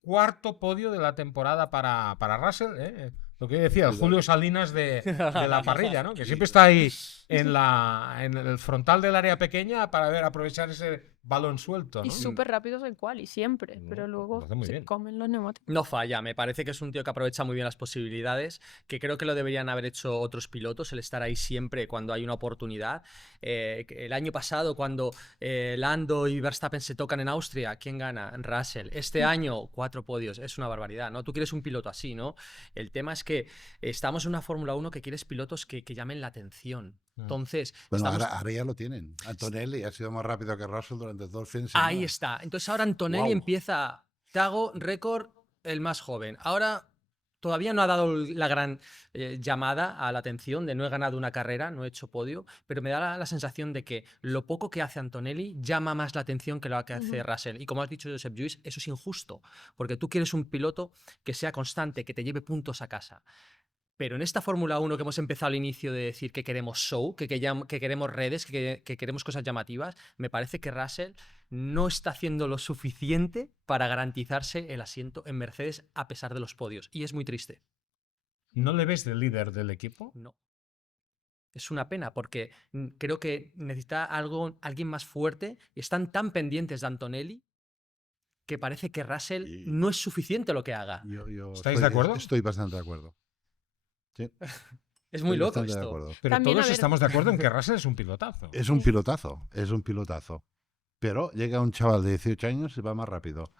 Cuarto podio de la temporada para Russell. Lo que decía, el Julio Salinas de la parrilla, ¿no? Que siempre está ahí en el frontal del área pequeña para aprovechar ese balón suelto, Y ¿no? súper rápidos en quali, siempre. No, Pero lo luego hace muy se bien. comen los neumáticos. No falla, me parece que es un tío que aprovecha muy bien las posibilidades, que creo que lo deberían haber hecho otros pilotos, el estar ahí siempre cuando hay una oportunidad. El año pasado, cuando Lando y Verstappen se tocan en Austria, ¿quién gana? Russell. Este año, 4 podios, es una barbaridad, ¿no? Tú quieres un piloto así, ¿no? El tema es que estamos en una Fórmula 1 que quieres pilotos que llamen la atención. Entonces, Bueno, estamos... ahora ya lo tienen. Antonelli ha sido más rápido que Russell durante 2 fines de semana. Ahí está. Entonces ahora Antonelli Guau. empieza, te hago récord el más joven. Ahora todavía no ha dado la gran llamada a la atención de no he ganado una carrera, no he hecho podio, pero me da la sensación de que lo poco que hace Antonelli llama más la atención que lo que hace Russell. Y como has dicho, Joseph Lluís, eso es injusto, porque tú quieres un piloto que sea constante, que te lleve puntos a casa. Pero en esta Fórmula 1 que hemos empezado al inicio de decir que queremos show, que queremos redes, que queremos cosas llamativas, me parece que Russell no está haciendo lo suficiente para garantizarse el asiento en Mercedes a pesar de los podios. Y es muy triste. ¿No le ves de líder del equipo? No. Es una pena porque creo que necesita alguien más fuerte y están tan pendientes de Antonelli que parece que Russell Y- no es suficiente lo que haga. Yo ¿Estáis de acuerdo? Estoy bastante de acuerdo. Sí, Es muy estoy loco bastante de esto. acuerdo. Pero También, a todos ver- estamos de acuerdo en que Russell es un pilotazo. Es un pilotazo, es un pilotazo. Pero llega un chaval de 18 años y va más rápido.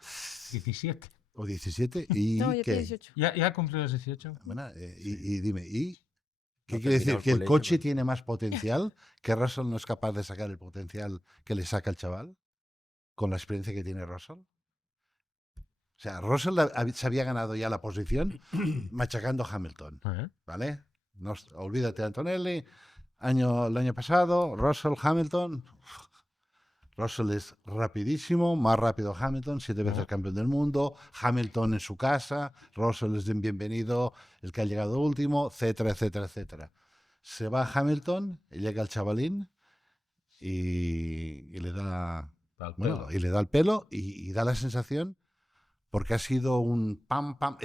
17. O 17 y No, yo ¿qué? tengo 18. ¿Ya cumplió los 18? Bueno, y dime, ¿y qué No quiere decir? terminó el ¿Que el colegio, coche pero- tiene más potencial? ¿Que Russell no es capaz de sacar el potencial que le saca el chaval? ¿Con la experiencia que tiene Russell? O sea, Russell se había ganado ya la posición machacando a Hamilton, ¿vale? No, olvídate de Antonelli. El año pasado, Russell, Hamilton. Russell es rapidísimo, más rápido Hamilton, 7 veces campeón del mundo. Hamilton en su casa, Russell es bienvenido, el que ha llegado último, etcétera, etcétera, etcétera. Se va Hamilton, y llega el chavalín y le da, Al bueno, pelo. y le da el pelo y da la sensación, porque ha sido un pam, pam,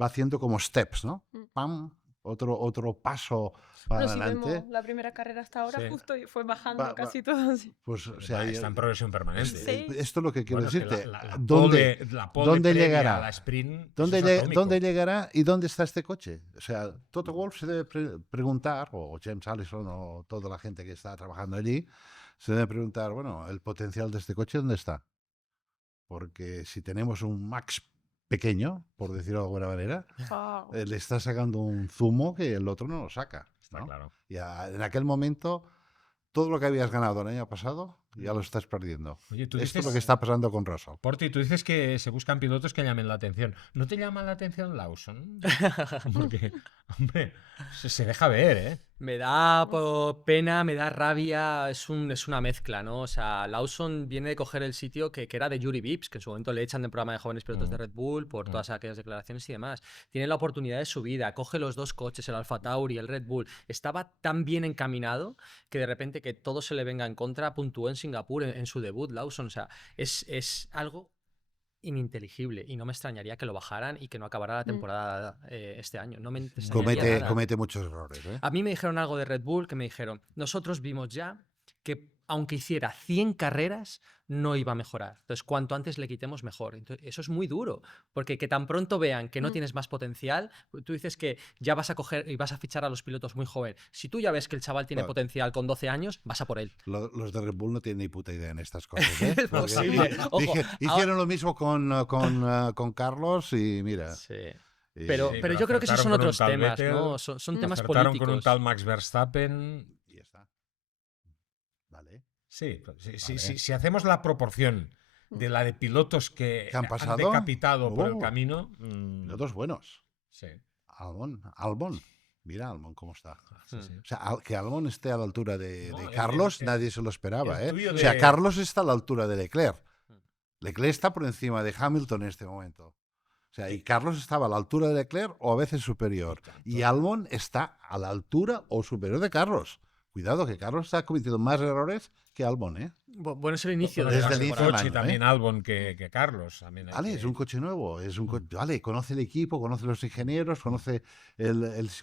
va haciendo como steps, ¿no? Mm. Pam, otro paso para Pero si adelante. vemos la primera carrera hasta ahora, Sí. justo y fue bajando Va- casi todo así. Pues, o sea, Está en progresión permanente. Sí. esto es lo que quiero Bueno, que decirte. la ¿Dónde, pole- la pole dónde previa llegará? a la sprint, ¿Dónde, eso es atómico. dónde llegará y dónde está este coche? O sea, Toto Wolff se debe preguntar, o James Allison, o toda la gente que está trabajando allí, se debe preguntar, bueno, el potencial de este coche, ¿dónde está? Porque si tenemos un Max pequeño, por decirlo de alguna manera, Wow. le está sacando un zumo que el otro no lo saca. Está ¿no? claro. Y en aquel momento, todo lo que habías ganado el año pasado, ya lo estás perdiendo. Oye, tú Esto es dices, lo que está pasando con Russell. Porti, tú dices que se buscan pilotos que llamen la atención. ¿No te llama la atención Lawson? Porque, hombre, se deja ver, ¿eh? Me da pena, me da rabia, es una mezcla, ¿no? O sea, Lawson viene de coger el sitio que era de Yuri Vips, que en su momento le echan del programa de jóvenes pilotos de Red Bull por todas aquellas declaraciones y demás. Tiene la oportunidad de su vida, coge los dos coches, el Alfa Tauri y el Red Bull. Estaba tan bien encaminado que de repente que todo se le venga en contra, puntuó en Singapur en su debut, Lawson. O sea, es algo ininteligible y no me extrañaría que lo bajaran y que no acabara la temporada este año. No me extrañaría nada. Comete muchos errores. ¿eh? A mí me dijeron algo de Red Bull que me dijeron, nosotros vimos ya que aunque hiciera 100 carreras, no iba a mejorar. Entonces, cuanto antes le quitemos, mejor. Entonces, eso es muy duro, porque que tan pronto vean que no tienes más potencial, tú dices que ya vas a coger y vas a fichar a los pilotos muy joven. Si tú ya ves que el chaval tiene Claro. potencial con 12 años, vas a por él. Los de Red Bull no tienen ni puta idea en estas cosas. ¿eh? Es Porque posible. Ojo, hicieron lo mismo con Carlos y mira. Sí. y- Pero yo creo que esos acertaron son con un otros tal temas, Vettel, ¿no? Son temas acertaron políticos. con un tal Max Verstappen. y ya está. Vale. Sí, si Vale. hacemos la proporción de la de pilotos que ¿Que han pasado? decapitado por el Oh. camino. Los dos buenos. Sí, Albon. Mira Albon cómo está. sí, sí. O sea, que Albon esté a la altura de No, Carlos, nadie se lo esperaba. el ¿eh? tuyo O sea, de- Carlos está a la altura de Leclerc. Leclerc está por encima de Hamilton en este momento. O sea, y Carlos estaba a la altura de Leclerc o a veces superior. Y Albon está a la altura o superior de Carlos. Cuidado, que Carlos está cometiendo más errores que Albon, ¿eh? Bueno, es el inicio Bueno, de desde la el inicio temporada. del coche año, también Albon que Carlos. También hay Vale, que- es un coche nuevo, vale, conoce el equipo, conoce los ingenieros, conoce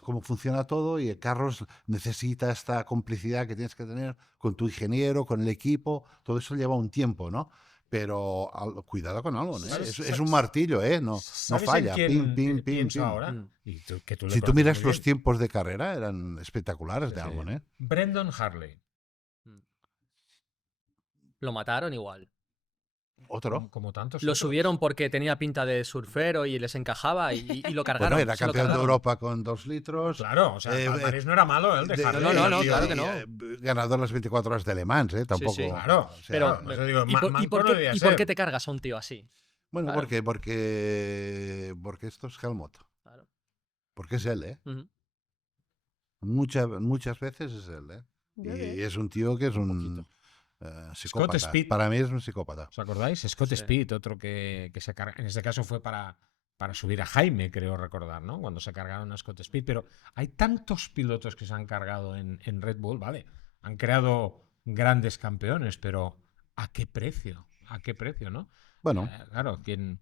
cómo funciona todo y Carlos necesita esta complicidad que tienes que tener con tu ingeniero, con el equipo, todo eso lleva un tiempo, ¿no? Pero cuidado con Albon, ¿eh? ¿Sabes- Es un martillo, ¿eh? No ¿Sabes en falla, quién pim, pim, pim, pienso pim. ahora? Mm. Y que tú le Si tú conoces miras muy los bien. tiempos de carrera, eran espectaculares de Sí. Albon, ¿eh? Brendan Hartley. Lo mataron igual. Otro. Como tantos. Lo otros. subieron porque tenía pinta de surfero y les encajaba y lo cargaron. Bueno, era se lo campeón de cargaron. Europa con 2 litros. Claro, o sea, Eh, Palmarés no era malo, ¿eh? El de de- Hartley. no, y- claro que y, no. Ganador las 24 horas de Le Mans, ¿eh? Tampoco. sí. Claro, o sea, Pero, por eso digo, ¿y por manco qué- no debía y por ser. qué te cargas a un tío así? Bueno, Claro. porque esto es Helmut. Claro. Porque es él, ¿eh? Ujú. Muchas veces es él, ¿eh? Yo Y creo. es un tío que es un psicópata. Speed. Para mí es un psicópata. ¿Os acordáis? Scott Sí. Speed, otro que se carga. En este caso fue para para subir a Jaime, creo recordar, ¿no? Cuando se cargaron a Scott Speed. Pero hay tantos pilotos que se han cargado en Red Bull, ¿vale? Han creado grandes campeones, pero ¿a qué precio? ¿A qué precio, no? Bueno, Claro, quien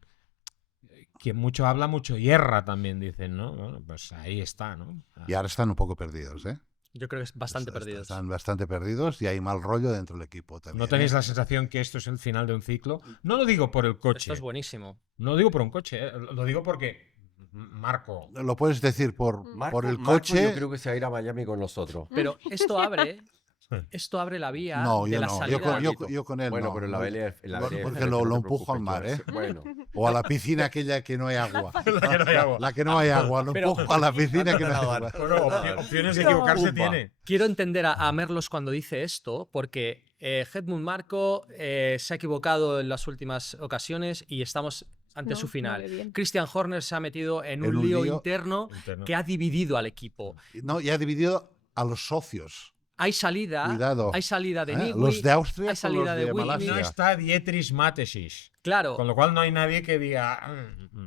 mucho habla, mucho hierra también, dicen, ¿no? Bueno, pues ahí está, ¿no? y ahora están un poco perdidos, ¿eh? Yo creo que es bastante perdidos. Están bastante perdidos y hay mal rollo dentro del equipo también. ¿No tenéis la sensación que esto es el final de un ciclo? No lo digo por el coche. Esto es buenísimo. No lo digo por un coche, lo digo porque Marco. Lo puedes decir por el Marco, coche. yo creo que se va a ir a Miami con nosotros. Pero esto abre la vía No, de yo la no. salida. Yo con él Bueno, no. pero la BLF, Porque lo empujo al mar, ¿eh? Bueno, O a la piscina aquella que no hay agua. La que no hay agua. La que no hay agua. Lo Pero- empujo a la piscina que no hay agua. Bueno, opciones de equivocarse Pumba. tiene. Quiero entender a Merlos cuando dice esto, porque Helmut Marko se ha equivocado en las últimas ocasiones y estamos ante No, su no final. ve bien. Christian Horner se ha metido en En un un lío lío interno interno. que ha dividido al equipo. No, y ha dividido a los socios. Hay salida, Cuidado. hay salida de Nigui, Los de Austria hay con salida los de de Whitney. Malasia. No está Dietrich Mateschitz. Claro, Con lo cual no hay nadie que diga.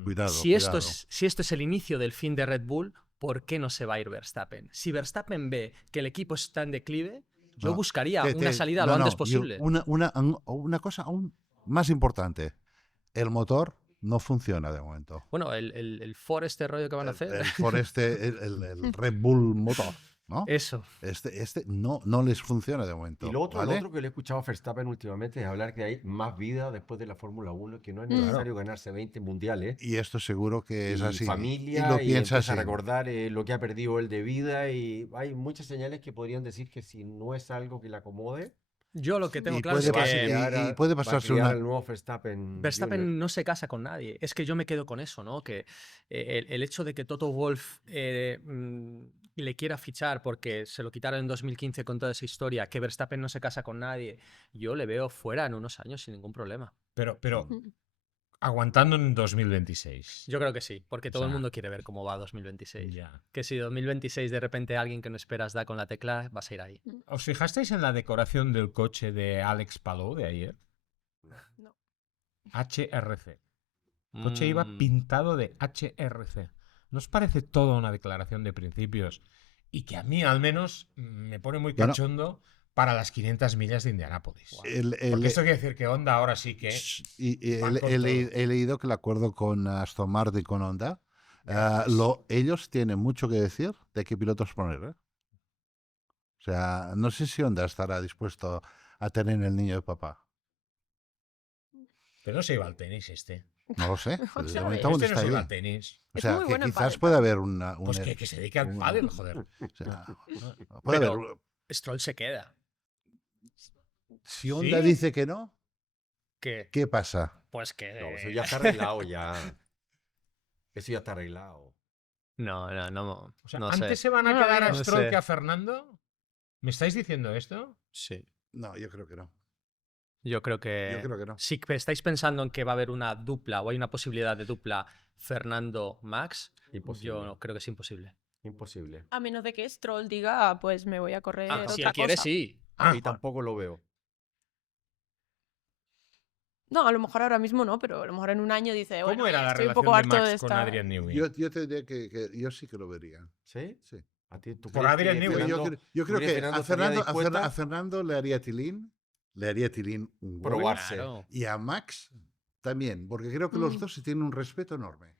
Cuidado. si esto, cuidado. si esto es el inicio del fin de Red Bull, ¿por qué no se va a ir Verstappen? Si Verstappen ve que el equipo está en declive, yo No, buscaría Te- una te- salida no, lo no, antes yo- posible. Una cosa aún más importante. El motor no funciona de momento. Bueno, el Ford este rollo que van a hacer, El Red Bull motor, ¿no? eso. Este no les funciona de momento. y lo otro ¿vale? que le he escuchado a Verstappen últimamente es hablar que hay más vida después de la Fórmula 1, que no es Claro. necesario ganarse 20 mundiales. Y esto seguro que es Y así. familia, y lo y piensa empieza así. a recordar lo que ha perdido él de vida, y hay muchas señales que podrían decir que si no es algo que le acomode, Yo lo que tengo Y claro es puede va a pasar- que criar y puede va a pasarse criar una- al nuevo Verstappen. Verstappen Jr. no se casa con nadie. Es que yo me quedo con eso, ¿no? Que el hecho de que Toto Wolff le quiera fichar porque se lo quitaron en 2015 con toda esa historia, que Verstappen no se casa con nadie, yo le veo fuera en unos años sin ningún problema. Pero aguantando en 2026. Yo creo que sí, porque todo el sea, mundo quiere ver cómo va 2026. Ya. Que si 2026 de repente alguien que no esperas da con la tecla, vas a ir ahí. ¿Os fijasteis en la decoración del coche de Alex Palou de ayer? No. HRC. El coche iba Mm, pintado de HRC. ¿No os parece toda una declaración de principios? Y que a mí, al menos, me pone muy Bueno. cachondo para las 500 millas de Indianápolis. El- Porque esto quiere decir que Honda ahora sí que... y van con he leído que el acuerdo con Aston Martin y con Honda, ellos tienen mucho que decir de qué pilotos poner. ¿Eh? O sea, no sé si Honda estará dispuesto a tener el niño de papá. Pero no se iba al tenis este. No lo sé. Otra De vez. momento aún Este no está se iba ahí. al tenis. O Es sea, muy que bueno en quizás pádel pueda también. haber una... Pues que se dedique al un- pádel, joder. o sea, puede Pero- haber... Stroll se queda. Si Honda ¿Sí? dice que no, Que, ¿qué pasa? pues que... No, eso ya está arreglado ya. Eso ya está arreglado. No, O sea, no ¿antes sé. se van a No lo quedar a veo. No Stroll sé. que a Fernando? ¿Me estáis diciendo esto? Sí. No, yo creo que no. Yo creo que... Yo creo que no. Si estáis pensando en que va a haber una dupla o hay una posibilidad de dupla Fernando-Max, Imposible. yo creo que es imposible. Imposible. A menos de que Stroll diga, pues me voy a correr Ah, otra si él quiere, cosa. sí. Ah, Y tampoco lo veo. No, a lo mejor ahora mismo no, pero a lo mejor en un año dice, ¿Cómo bueno, era ya la estoy un relación poco de harto de Max con estar... Adrian Newey? Yo te diría que yo sí que lo vería. ¿Sí? Sí. ¿A ti, tú Por crees Adrian que Newey. Fernando- Yo tú creo crees que Fernando a estaría dispuesta a Fernando le haría Tilín un gol. Probarse. Claro. Y a Max también, porque creo que los Mm. dos se tienen un respeto enorme.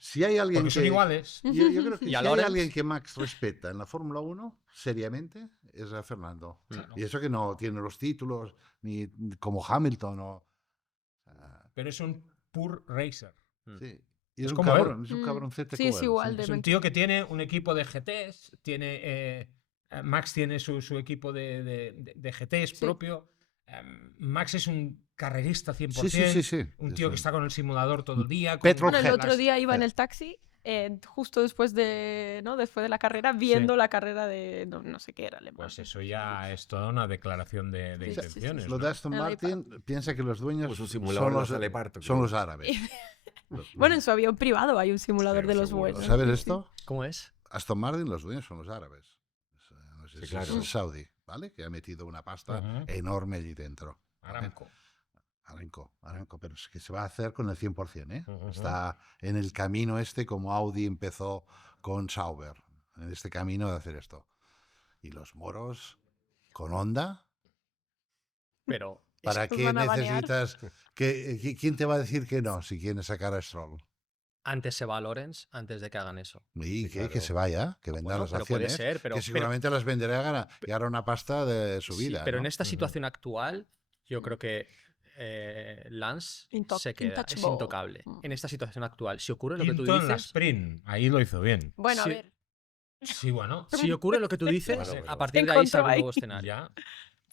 Si hay alguien Porque son que, iguales. yo creo que ¿Y si a hay Lawrence? alguien que Max respeta en la Fórmula 1, seriamente, es a Fernando. Claro. Y eso que no tiene los títulos, ni como Hamilton. Pero es un pur racer. Sí. Y es Es un como él. cabrón, es un Mm. cabroncete Sí, como es él, igual de- Es un tío que tiene un equipo de GTs, Max tiene su equipo de GTs Sí. propio. Max es un carrerista 100%, Sí. un tío que está con el simulador todo el día. Petrol Bueno, el Head. otro día iba en Eh. el taxi, justo después de la carrera, viendo la carrera de no sé qué era alemán. Pues eso ya es toda una declaración de Sí, sí, sí, intenciones. Lo ¿no? de Aston El Martin piensa que los dueños Pues un simulador son no sale parto, son creo. los árabes. Bueno, en su avión privado hay un simulador Sí, de los seguro. vuelos. ¿Sabes sí, esto? ¿Cómo es? Aston Martin, los dueños son los árabes. Sí, Es claro. el Saudi, ¿vale? Que ha metido una pasta Ujú. enorme allí dentro. Aramco. Arenco, pero es que se va a hacer con el 100%, ¿eh? Ujú. Está en el camino como Audi empezó con Sauber, en este camino de hacer esto. Y los moros con Honda, Pero ¿para Nos qué van a banear. necesitas? ¿Quién te va a decir que no si quieres sacar a Stroll? antes se va a Lawrence antes de que hagan eso. Y Sí, que claro. se vaya, que Ah, venda bueno, las pero puede acciones, ser, pero- que seguramente las venderá y hará una pasta de su Sí, vida. pero ¿no? en esta Ujú. situación actual, yo creo que Lance se queda, es Intouchable. intocable. Mm. En esta situación actual, si ocurre lo que tú Quinto en la dices, sprint, ahí lo hizo bien. Bueno, Sí. a ver. Sí, bueno, si ocurre lo que tú dices, Bueno, a pero- partir de ahí se Encontró abre un ahí. nuevo escenario. ya.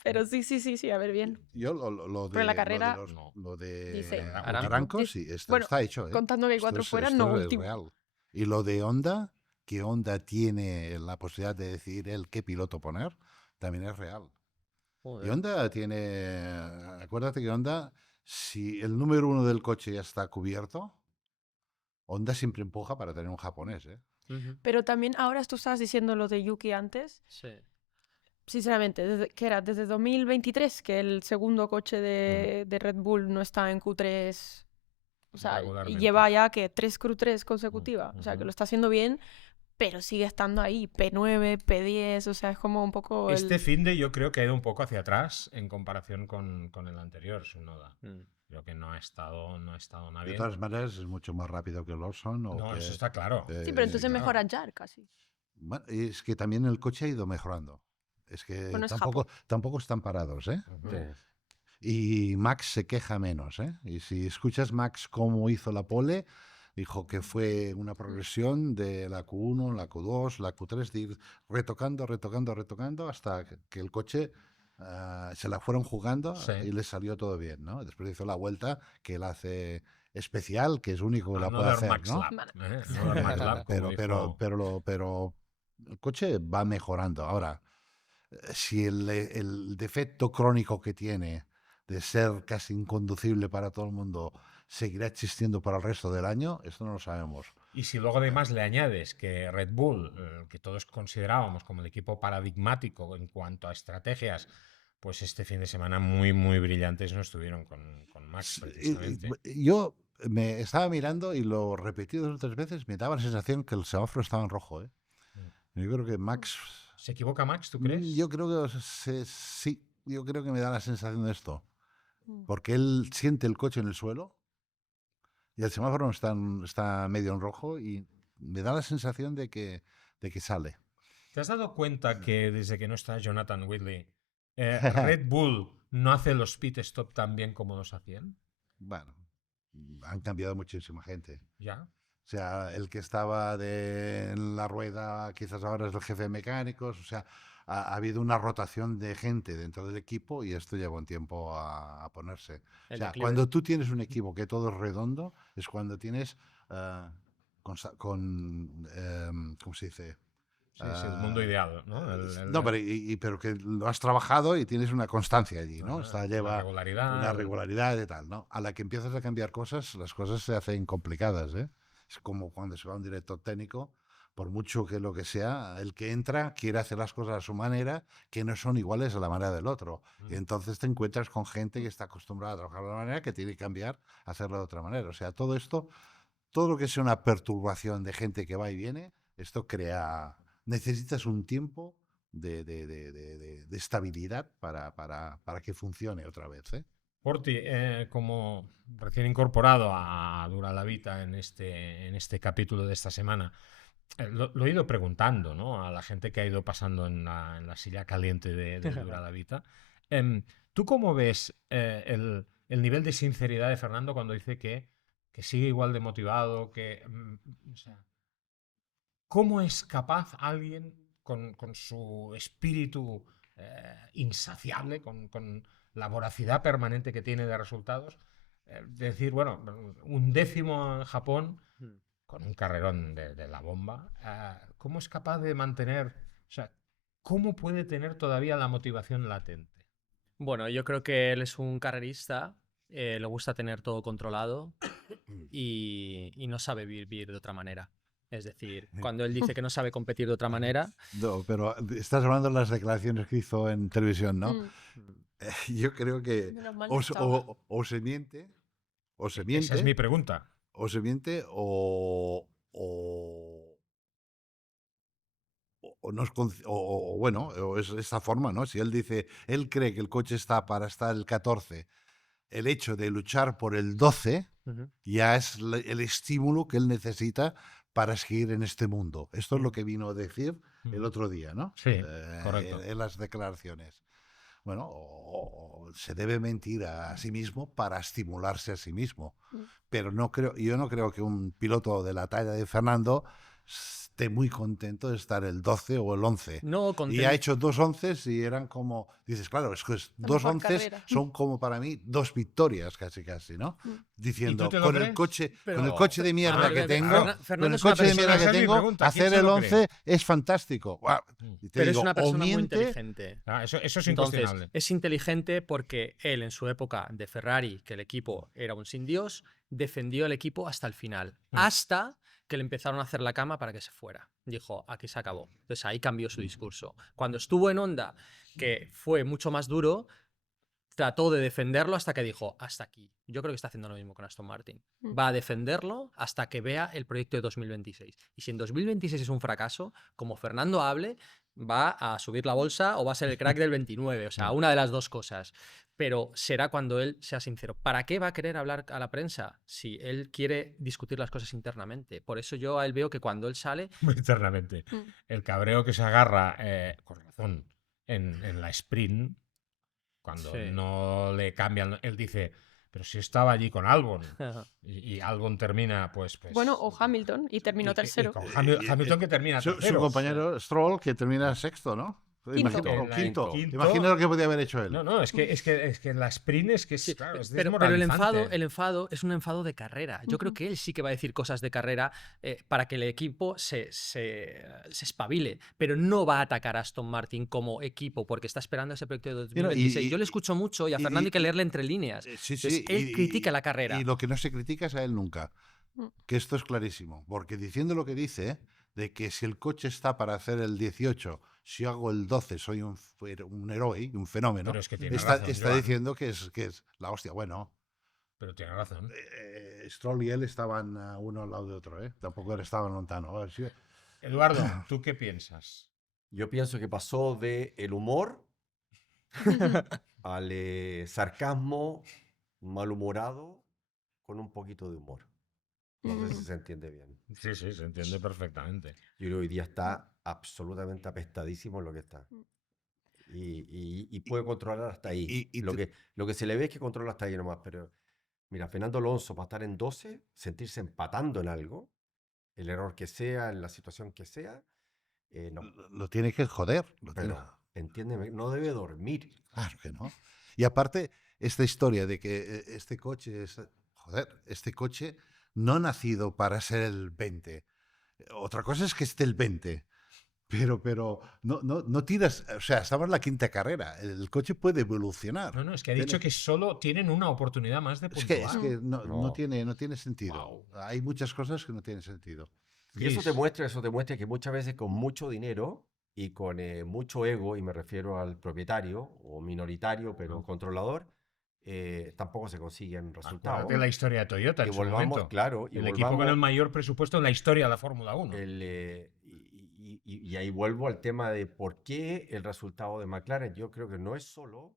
Pero sí, a ver, bien. Yo lo Pero en la de, carrera, no. lo de dice, Aranco, dice- sí, esto bueno, está hecho. ¿eh? contando que hay Esto 4 es- fuera, esto no es último. real. Y lo de Honda, que Honda tiene la posibilidad de decidir él qué piloto poner, también es real. Y Joder. Honda tiene. Acuérdate que Honda, si el número 1 del coche ya está cubierto, Honda siempre empuja para tener un japonés. ¿eh? Ujú. Pero también ahora tú estabas diciendo lo de Yuki antes. Sí. Sinceramente, desde 2023 que el segundo coche de Red Bull no está en Q3. O sea, y Regularmente. lleva ya que 3 Q3 consecutivas. O sea, que ujú. lo está haciendo bien, pero sigue estando ahí. P9, P10, o sea, es como un poco Este fin de yo creo que ha ido un poco hacia atrás en comparación con el anterior, Tsunoda. Mm. Creo que no ha estado nada De bien. todas maneras, es mucho más rápido que Lawson. O No, que, eso está claro. Sí, pero entonces claro. mejora Jar casi. Bueno, es que también el coche ha ido mejorando. Es que Bueno, es tampoco están parados, ¿eh? Ujú. Sí. Y Max se queja menos, ¿eh? Y si escuchas Max cómo hizo la pole, dijo que fue una progresión de la Q1, la Q2, la Q3, de ir retocando hasta que el coche se la fueron jugando Sí. y le salió todo bien, ¿no? Después hizo la vuelta que él hace especial, que es único que la puede Another hacer, Max ¿no? Lap, Another Max Lap, como Pero el coche va mejorando. Ahora, si el defecto crónico que tiene de ser casi inconducible para todo el mundo seguirá existiendo para el resto del año, esto no lo sabemos. Y si luego además le añades que Red Bull, que todos considerábamos como el equipo paradigmático en cuanto a estrategias, pues este fin de semana muy, muy brillantes no estuvieron con Max, precisamente. Yo me estaba mirando y lo repetí 2 o 3 veces, me daba la sensación que el semáforo estaba en rojo. ¿eh? Yo creo que Max... ¿Se equivoca Max, tú crees? Yo creo que sí, yo creo que me da la sensación de esto. Mm. Porque él siente el coche en el suelo y el semáforo está medio en rojo y me da la sensación de que sale. ¿Te has dado cuenta que desde que no está Jonathan Whitley, Red Bull no hace los pit stop tan bien como los hacían? Bueno, han cambiado muchísima gente. ¿Ya? O sea, el que estaba en la rueda quizás ahora es el jefe de mecánicos. O sea, ha habido una rotación de gente dentro del equipo y esto lleva un tiempo a ponerse. O El sea, declive. cuando tú tienes un equipo que todo es redondo, es cuando tienes ¿cómo se dice? Sí, sí, el mundo ideal, ¿no? No, pero que lo has trabajado y tienes una constancia allí, ¿no? Una Lleva regularidad. una regularidad y tal, ¿no? A la que empiezas a cambiar cosas, las cosas se hacen complicadas, ¿eh? Es como cuando se va a un director técnico, por mucho que lo que sea, el que entra quiere hacer las cosas a su manera, que no son iguales a la manera del otro. Y entonces te encuentras con gente que está acostumbrada a trabajar de una manera que tiene que cambiar a hacerlo de otra manera. O sea, todo esto, todo lo que sea una perturbación de gente que va y viene, esto crea... Necesitas un tiempo de estabilidad para que funcione otra vez, ¿eh? Porti, como recién incorporado a Dura la Vita en este capítulo de esta semana, lo he ido preguntando, ¿no? A la gente que ha ido pasando en la silla caliente de Dura la Vita. ¿Tú cómo ves el nivel de sinceridad de Fernando cuando dice que sigue igual de motivado, o sea, ¿cómo es capaz alguien con su espíritu insaciable, con la voracidad permanente que tiene de resultados, de decir, bueno, un décimo en Japón, con un carrerón de la bomba, ¿cómo es capaz de mantener, o sea, cómo puede tener todavía la motivación latente? Bueno, yo creo que él es un carrerista, le gusta tener todo controlado y no sabe vivir de otra manera. Es decir, cuando él dice que no sabe competir de otra manera, No, pero estás hablando de las declaraciones que hizo en televisión, ¿no? Mm. Yo creo que Menos mal o, no se- estaba. o se miente, o se Esa es mi miente, pregunta. o se miente, o no es o bueno, o es esta forma, ¿no? Si él dice, él cree que el coche está para estar el 14, el hecho de luchar por el 12 Ujú. ya es el estímulo que él necesita para seguir en este mundo. Esto es lo que vino a decir el otro día, ¿no? Sí, correcto. En las declaraciones. Bueno, o se debe mentir a sí mismo para estimularse a sí mismo. Pero yo no creo que un piloto de la talla de Fernando esté muy contento de estar el 12 o el 11. No, Y ha contento. hecho 2 11 y eran como, dices, claro, es que dos mejor 11 carrera. son como para mí 2 victorias casi, ¿no? ¿Y tú Diciendo, te lo con el crees? coche, Pero- con el coche de A mierda ver, que claro. tengo, con Fernando el es una coche de persona- mierda esa que es mi tengo, pregunta, ¿quién hacer se el lo 11 es fantástico. Guau. Y te Pero digo, es una o persona muy miente, inteligente. Eso es Entonces, incuestionable. es inteligente porque él en su época de Ferrari, que el equipo era un sin Dios, defendió el equipo hasta el final, hasta que le empezaron a hacer la cama para que se fuera. Dijo, aquí se acabó. Entonces ahí cambió su discurso. Cuando estuvo en Honda, que fue mucho más duro, trató de defenderlo hasta que dijo, hasta aquí. Yo creo que está haciendo lo mismo con Aston Martin. Va a defenderlo hasta que vea el proyecto de 2026. Y si en 2026 es un fracaso, como Fernando hable, va a subir la bolsa o va a ser el crack del 29. O sea, una de las dos cosas. Pero será cuando él sea sincero. ¿Para qué va a querer hablar a la prensa si él quiere discutir las cosas internamente? Por eso yo a él veo que cuando él sale, Muy internamente. El cabreo que se agarra, con razón, en la sprint, cuando Sí. no le cambian, él dice, pero si estaba allí con Albon, y Albon termina, pues... Bueno, o Hamilton, y terminó tercero. con Hamilton que termina su tercero. compañero Stroll que termina sexto, ¿no? Quinto. O quinto. Quinto. Imagina lo que podía haber hecho él. No, es que en la sprint es que es, Sí, claro, es pero el desmoralizante. enfado es un enfado de carrera. Yo creo que él sí que va a decir cosas de carrera para que el equipo se espabile, pero no va a atacar a Aston Martin como equipo porque está esperando ese proyecto de 2026. Yo le escucho mucho y a Fernando hay que leerle entre líneas. Sí, Entonces, sí. él critica la carrera. Y lo que no se critica es a él nunca. Que esto es clarísimo. Porque diciendo lo que dice, de que si el coche está para hacer el 18, si hago el 12 soy un héroe, un fenómeno, Pero es que tiene está, razón, está Joan. diciendo que es la hostia. Bueno, Pero tiene razón. Stroll y él estaban uno al lado de otro, ¿eh? Tampoco estaban lontano. A ver, sí. Eduardo, ¿tú qué piensas? Yo pienso que pasó de el humor al sarcasmo malhumorado con un poquito de humor. No sé si se entiende bien. Sí, se entiende perfectamente. Yo creo que hoy día está absolutamente apestadísimo en lo que está. Y puede controlar hasta ahí. Y lo que se le ve es que controla hasta ahí nomás. Pero mira, Fernando Alonso para estar en 12, sentirse empatando en algo, el error que sea, en la situación que sea, no. lo tiene que joder. Pero, entiéndeme, no debe dormir. Claro que no. Y aparte, esta historia de que este coche es... Joder, este coche no ha nacido para ser el 20. Otra cosa es que esté el 20. Pero no tiras... O sea, estamos en la quinta carrera. El coche puede evolucionar. No, es que ha dicho que solo tienen una oportunidad más de Es puntuar. que no No. tiene sentido. Wow. Hay muchas cosas que no tienen sentido. Y eso te Chris. muestra que muchas veces con mucho dinero y con mucho ego, y me refiero al propietario o minoritario, pero controlador, tampoco se consiguen resultados. Acuérdate la historia de Toyota en Y su volvamos, momento. claro, y El equipo con el volvamos mayor presupuesto en la historia de la Fórmula 1. y ahí vuelvo al tema de por qué el resultado de McLaren. Yo creo que no es solo,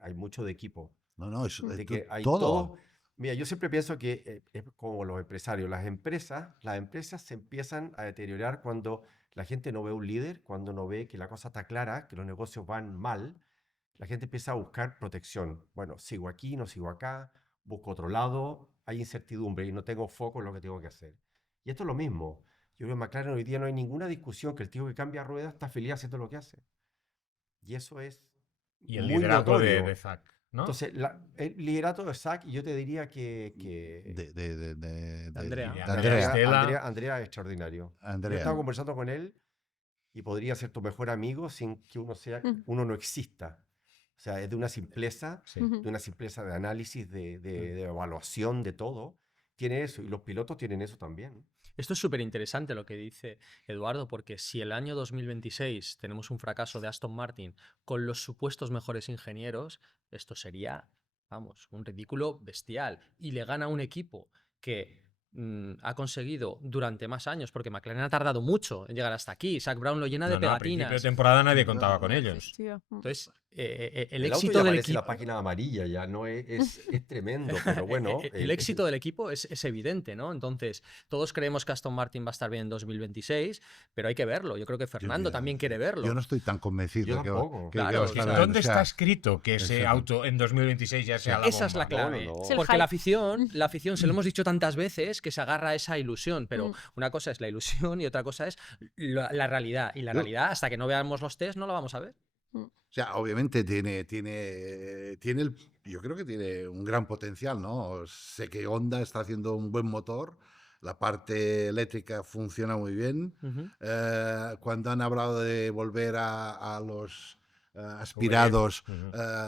hay mucho de equipo. No, es De que hay todo. todo. Mira, yo siempre pienso que es como los empresarios. Las empresas se empiezan a deteriorar cuando la gente no ve un líder, cuando no ve que la cosa está clara, que los negocios van mal. La gente empieza a buscar protección. Bueno, sigo aquí, no sigo acá, busco otro lado, hay incertidumbre y no tengo foco en lo que tengo que hacer. Y esto es lo mismo. Yo creo que en McLaren hoy día no hay ninguna discusión que el tío que cambia ruedas está feliz haciendo lo que hace. Y eso es Y el muy liderazgo notorio. de Zak, ¿no? Entonces, el liderato de Zak, yo te diría que De Andrea. de Andrea. Estela. Andrea es extraordinario. Yo Andrea. estaba conversando con él y podría ser tu mejor amigo sin que uno no exista. O sea, es de una simpleza, Sí. de una simpleza de análisis, de evaluación, de todo. Tiene eso, y los pilotos tienen eso también. Esto es súper interesante lo que dice Eduardo, porque si el año 2026 tenemos un fracaso de Aston Martin con los supuestos mejores ingenieros, esto sería, vamos, un ridículo bestial. Y le gana a un equipo que ha conseguido durante más años, porque McLaren ha tardado mucho en llegar hasta aquí. Zak Brown lo llena de No, a principio de pegatinas. temporada nadie contaba con No ellos. existía. Entonces, el El auto éxito ya del parece la equipo... página amarilla, ya no es tremendo, pero bueno. El éxito del equipo es evidente, ¿no? Entonces, todos creemos que Aston Martin va a estar bien en 2026, pero hay que verlo. Yo creo que Fernando también quiere verlo. Yo no estoy tan convencido Yo que tampoco. Claro, va a estar ¿Dónde o sea, está escrito que ese exacto. auto en 2026 ya sea la Esa es bomba? la clave. No, no, no. Es el Porque hype. la afición, se lo hemos dicho tantas veces, que se agarra a esa ilusión, pero una cosa es la ilusión y otra cosa es la realidad. Y la realidad, hasta que no veamos los test, no la vamos a ver. O sea, obviamente yo creo que tiene un gran potencial, ¿no? Sé que Honda está haciendo un buen motor, la parte eléctrica funciona muy bien. Cuando han hablado de volver a los aspirados,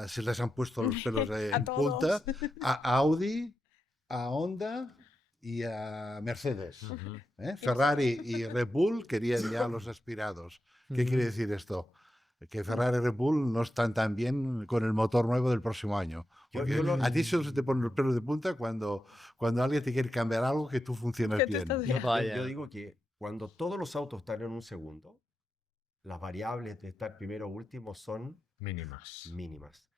se les han puesto los pelos A en punta, todos. a Audi, a Honda y a Mercedes. Ferrari y Red Bull querían ya los aspirados. ¿Qué quiere decir esto? Que Ferrari y Red Bull no están tan bien con el motor nuevo del próximo año. Porque a ti solo se te ponen los pelos de punta cuando alguien te quiere cambiar algo que tú funcionas Que tú bien. estás Yo, Vaya. yo digo que cuando todos los autos están en un segundo, las variables de estar primero o último son Mínimas. mínimas.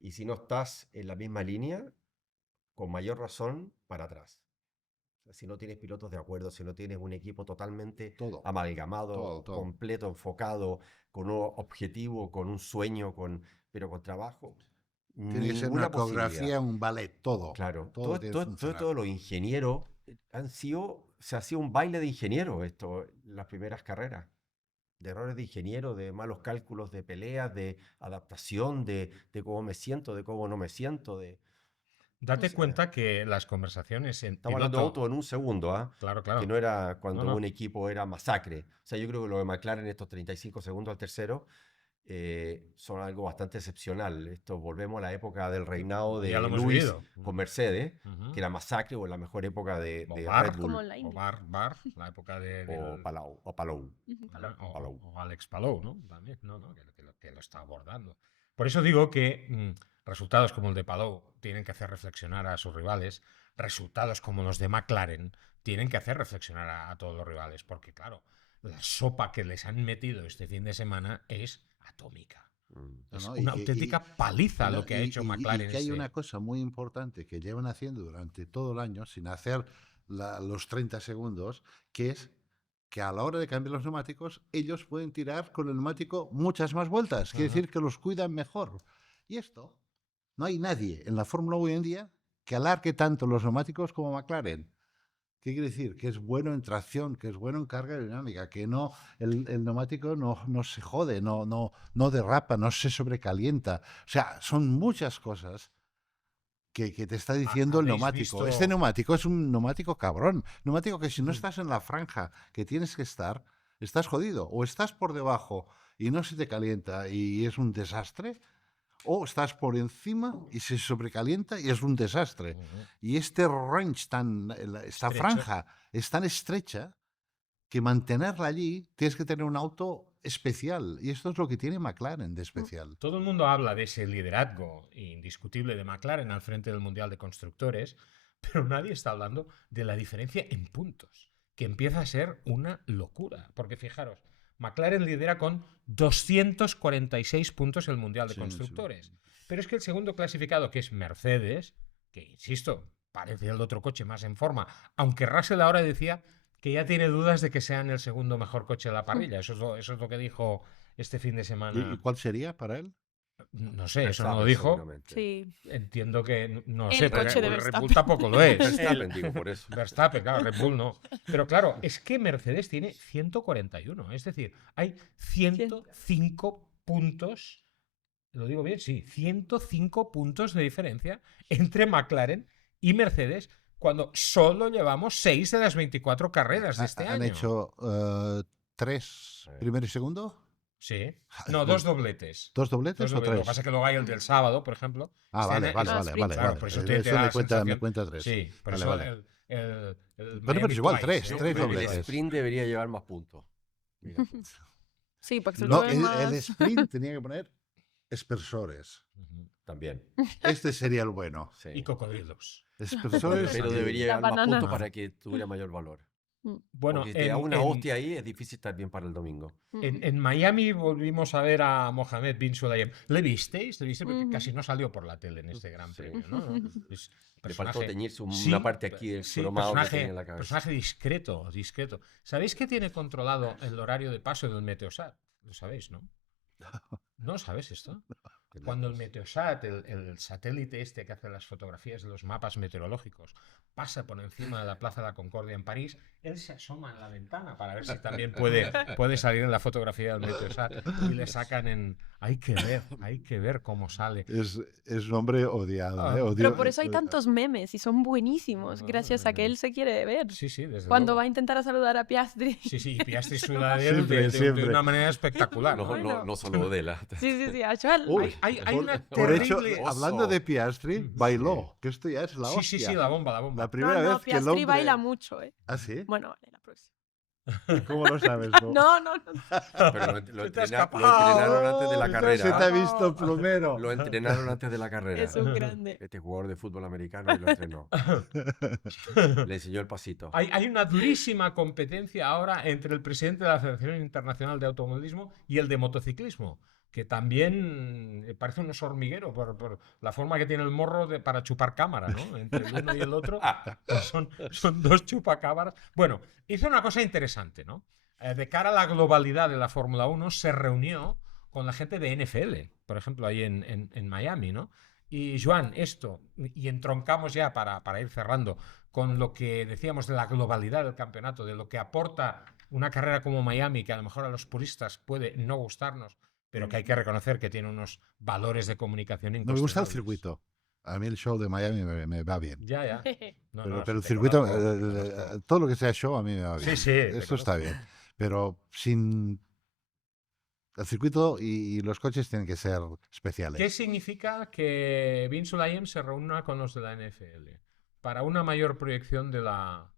Y si no estás en la misma línea, con mayor razón, para atrás. O sea, si no tienes pilotos de acuerdo, si no tienes un equipo totalmente Todo. amalgamado, Todo. completo, enfocado, con un objetivo, con un sueño, pero con trabajo, Tiene que ser ninguna una coreografía, posibilidad. un ballet, todo. Claro, Todo tiene que funcionar. todos los ingenieros se ha sido un baile de ingenieros esto, las primeras carreras. De errores de ingeniero, de malos cálculos, de peleas, de adaptación, de cómo me siento, de cómo no me siento. Date O sea, cuenta que las conversaciones en Estamos hablando de piloto... auto en un segundo, ¿ah? Claro, claro. Que no era cuando No, no. un equipo era masacre. O sea, yo creo que lo de McLaren, estos 35 segundos al tercero, son algo bastante excepcional. Esto, volvemos a la época del reinado de Ya lo hemos Lewis vivido. con Mercedes, Ujú. que era masacre, o la mejor época de O Red Bar, Bull. Como en la o Indy. Bar, la época de... O Palou. o Palou. Alex Palou, ¿no? También, que lo está abordando. Por eso digo que resultados como el de Palou tienen que hacer reflexionar a sus rivales, resultados como los de McLaren tienen que hacer reflexionar a todos los rivales, porque claro, la sopa que les han metido este fin de semana es atómica. Es ¿no? una auténtica paliza lo que ha hecho McLaren. Y que hay una cosa muy importante que llevan haciendo durante todo el año, sin hacer los 30 segundos, que es que a la hora de cambiar los neumáticos, ellos pueden tirar con el neumático muchas más vueltas. Quiere decir que los cuidan mejor. Y esto, no hay nadie en la Fórmula 1 hoy en día que alargue tanto los neumáticos como McLaren. ¿Qué quiere decir? Que es bueno en tracción, que es bueno en carga aerodinámica, que no, el neumático no se jode, no derrapa, no se sobrecalienta. O sea, son muchas cosas que te está diciendo el ¿Habéis neumático. visto- Este neumático es un neumático cabrón. Neumático que si no estás en la franja que tienes que estar, estás jodido. O estás por debajo y no se te calienta y es un desastre, o estás por encima y se sobrecalienta y es un desastre. Y este range, esta Estrecho. franja es tan estrecha que mantenerla allí tienes que tener un auto especial. Y esto es lo que tiene McLaren de especial. Todo el mundo habla de ese liderazgo indiscutible de McLaren al frente del Mundial de Constructores, pero nadie está hablando de la diferencia en puntos, que empieza a ser una locura. Porque fijaros, McLaren lidera con 246 puntos el Mundial de Sí, Constructores. sí. Pero es que el segundo clasificado, que es Mercedes, que insisto, parece el otro coche más en forma, aunque Russell ahora decía que ya tiene dudas de que sean el segundo mejor coche de la parrilla. Eso es lo que dijo este fin de semana. ¿Y cuál sería para él? No sé, eso no lo Verstappen, dijo. seguramente. Sí. Entiendo que no El sé, coche de Red Bull Verstappen. tampoco lo es. Verstappen, digo, por eso. Verstappen, claro, Red Bull no. Pero claro, es que Mercedes tiene 141. Es decir, hay 105 puntos. ¿Lo digo bien? Sí, 105 puntos de diferencia entre McLaren y Mercedes cuando solo llevamos 6 de las 24 carreras de este ¿Han año. hecho 3 primero y segundo? Sí. No, 2 dobletes. ¿2 dobletes Dos o dobletes. Lo 3? que pasa es que luego hay el del sábado, por ejemplo. Ah, Este vale, año vale, es- vale, sprint. vale, Claro, vale. por eso te Eso da la me cuenta sensación- 3. Sí, por Vale, eso vale. el Bueno, pero Miami es igual, Twice, tres ¿eh? tres Pero el dobletes. sprint debería llevar más puntos. Mira tú. Sí, porque se No, lo ve el más... sprint tenía que poner espersores. Ujú. También. Este sería el bueno. Sí. Y cocodrilos. Espersores. Pero y- debería La llevar más banana. puntos para que tuviera mayor valor. Bueno, Porque si te da una hostia ahí, es difícil estar bien para el domingo. en Miami volvimos a ver a Mohamed Bin Sulayem. ¿Le visteis? ¿Le visteis? Porque Ujú. casi no salió por la tele en este gran Sí. premio, ¿no? Es Le faltó personaje- teñirse una Sí, parte aquí del sí, cromado que tenía en la cabeza. personaje discreto, discreto. ¿Sabéis que tiene controlado el horario de paso del Meteosat? Lo sabéis, ¿no? ¿No sabes esto? Cuando el Meteosat, el satélite este que hace las fotografías de los mapas meteorológicos, pasa por encima de la Plaza de la Concordia en París, él se asoma en la ventana para ver si también puede salir en la fotografía del Meteosat y le sacan en... Hay que ver cómo sale. Es un hombre odiado. Ah. Pero por eso hay tantos memes y son buenísimos, gracias a que él se quiere ver. Sí, sí, desde Cuando va luego. a intentar saludar a Piastri. Sí, sí, y Piastri suda de él Siempre, de siempre. una manera espectacular. No, ¿no? Bueno. no solo de la. Sí, sí, sí, a Joel. Uy, Hay una Por hecho, terrible... hablando de Piastri, Ujú. bailó. Que esto ya es la Sí, hostia. sí, sí, la bomba, la bomba. La primera No, no, vez que el Piastri hombre... baila mucho, ¿eh? ¿Ah, sí? Bueno, vale, la próxima. ¿Cómo lo sabes? No? No, no, no. Pero lo Se te ha lo escapado. entrenaron antes de la Se te carrera. ha visto plumero. Lo entrenaron antes de la carrera. Es un grande. Este jugador de fútbol americano y lo entrenó. Le enseñó el pasito. Hay una durísima competencia ahora entre el presidente de la Federación Internacional de Automovilismo y el de motociclismo, que también parece un oso hormiguero por la forma que tiene el morro para chupar cámara, ¿no? Entre el uno y el otro pues son dos chupacámaras. Bueno, hizo una cosa interesante, ¿no? De cara a la globalidad de la Fórmula 1, se reunió con la gente de NFL, por ejemplo, ahí en Miami, ¿no? Y Joan, esto, y entroncamos ya para ir cerrando con lo que decíamos de la globalidad del campeonato, de lo que aporta una carrera como Miami, que a lo mejor a los puristas puede no gustarnos, pero que hay que reconocer que tiene unos valores de comunicación No me gusta el incuestionables. circuito. A mí el show de Miami me va bien. Ya, ya. No, Pero, no, pero el te circuito, conozco. todo lo que sea show a mí me va bien. Sí, sí. te Esto está conozco. bien. Pero sin... El circuito y los coches tienen que ser especiales. ¿Qué significa que Bin Sulayem se reúna con los de la NFL para una mayor proyección de la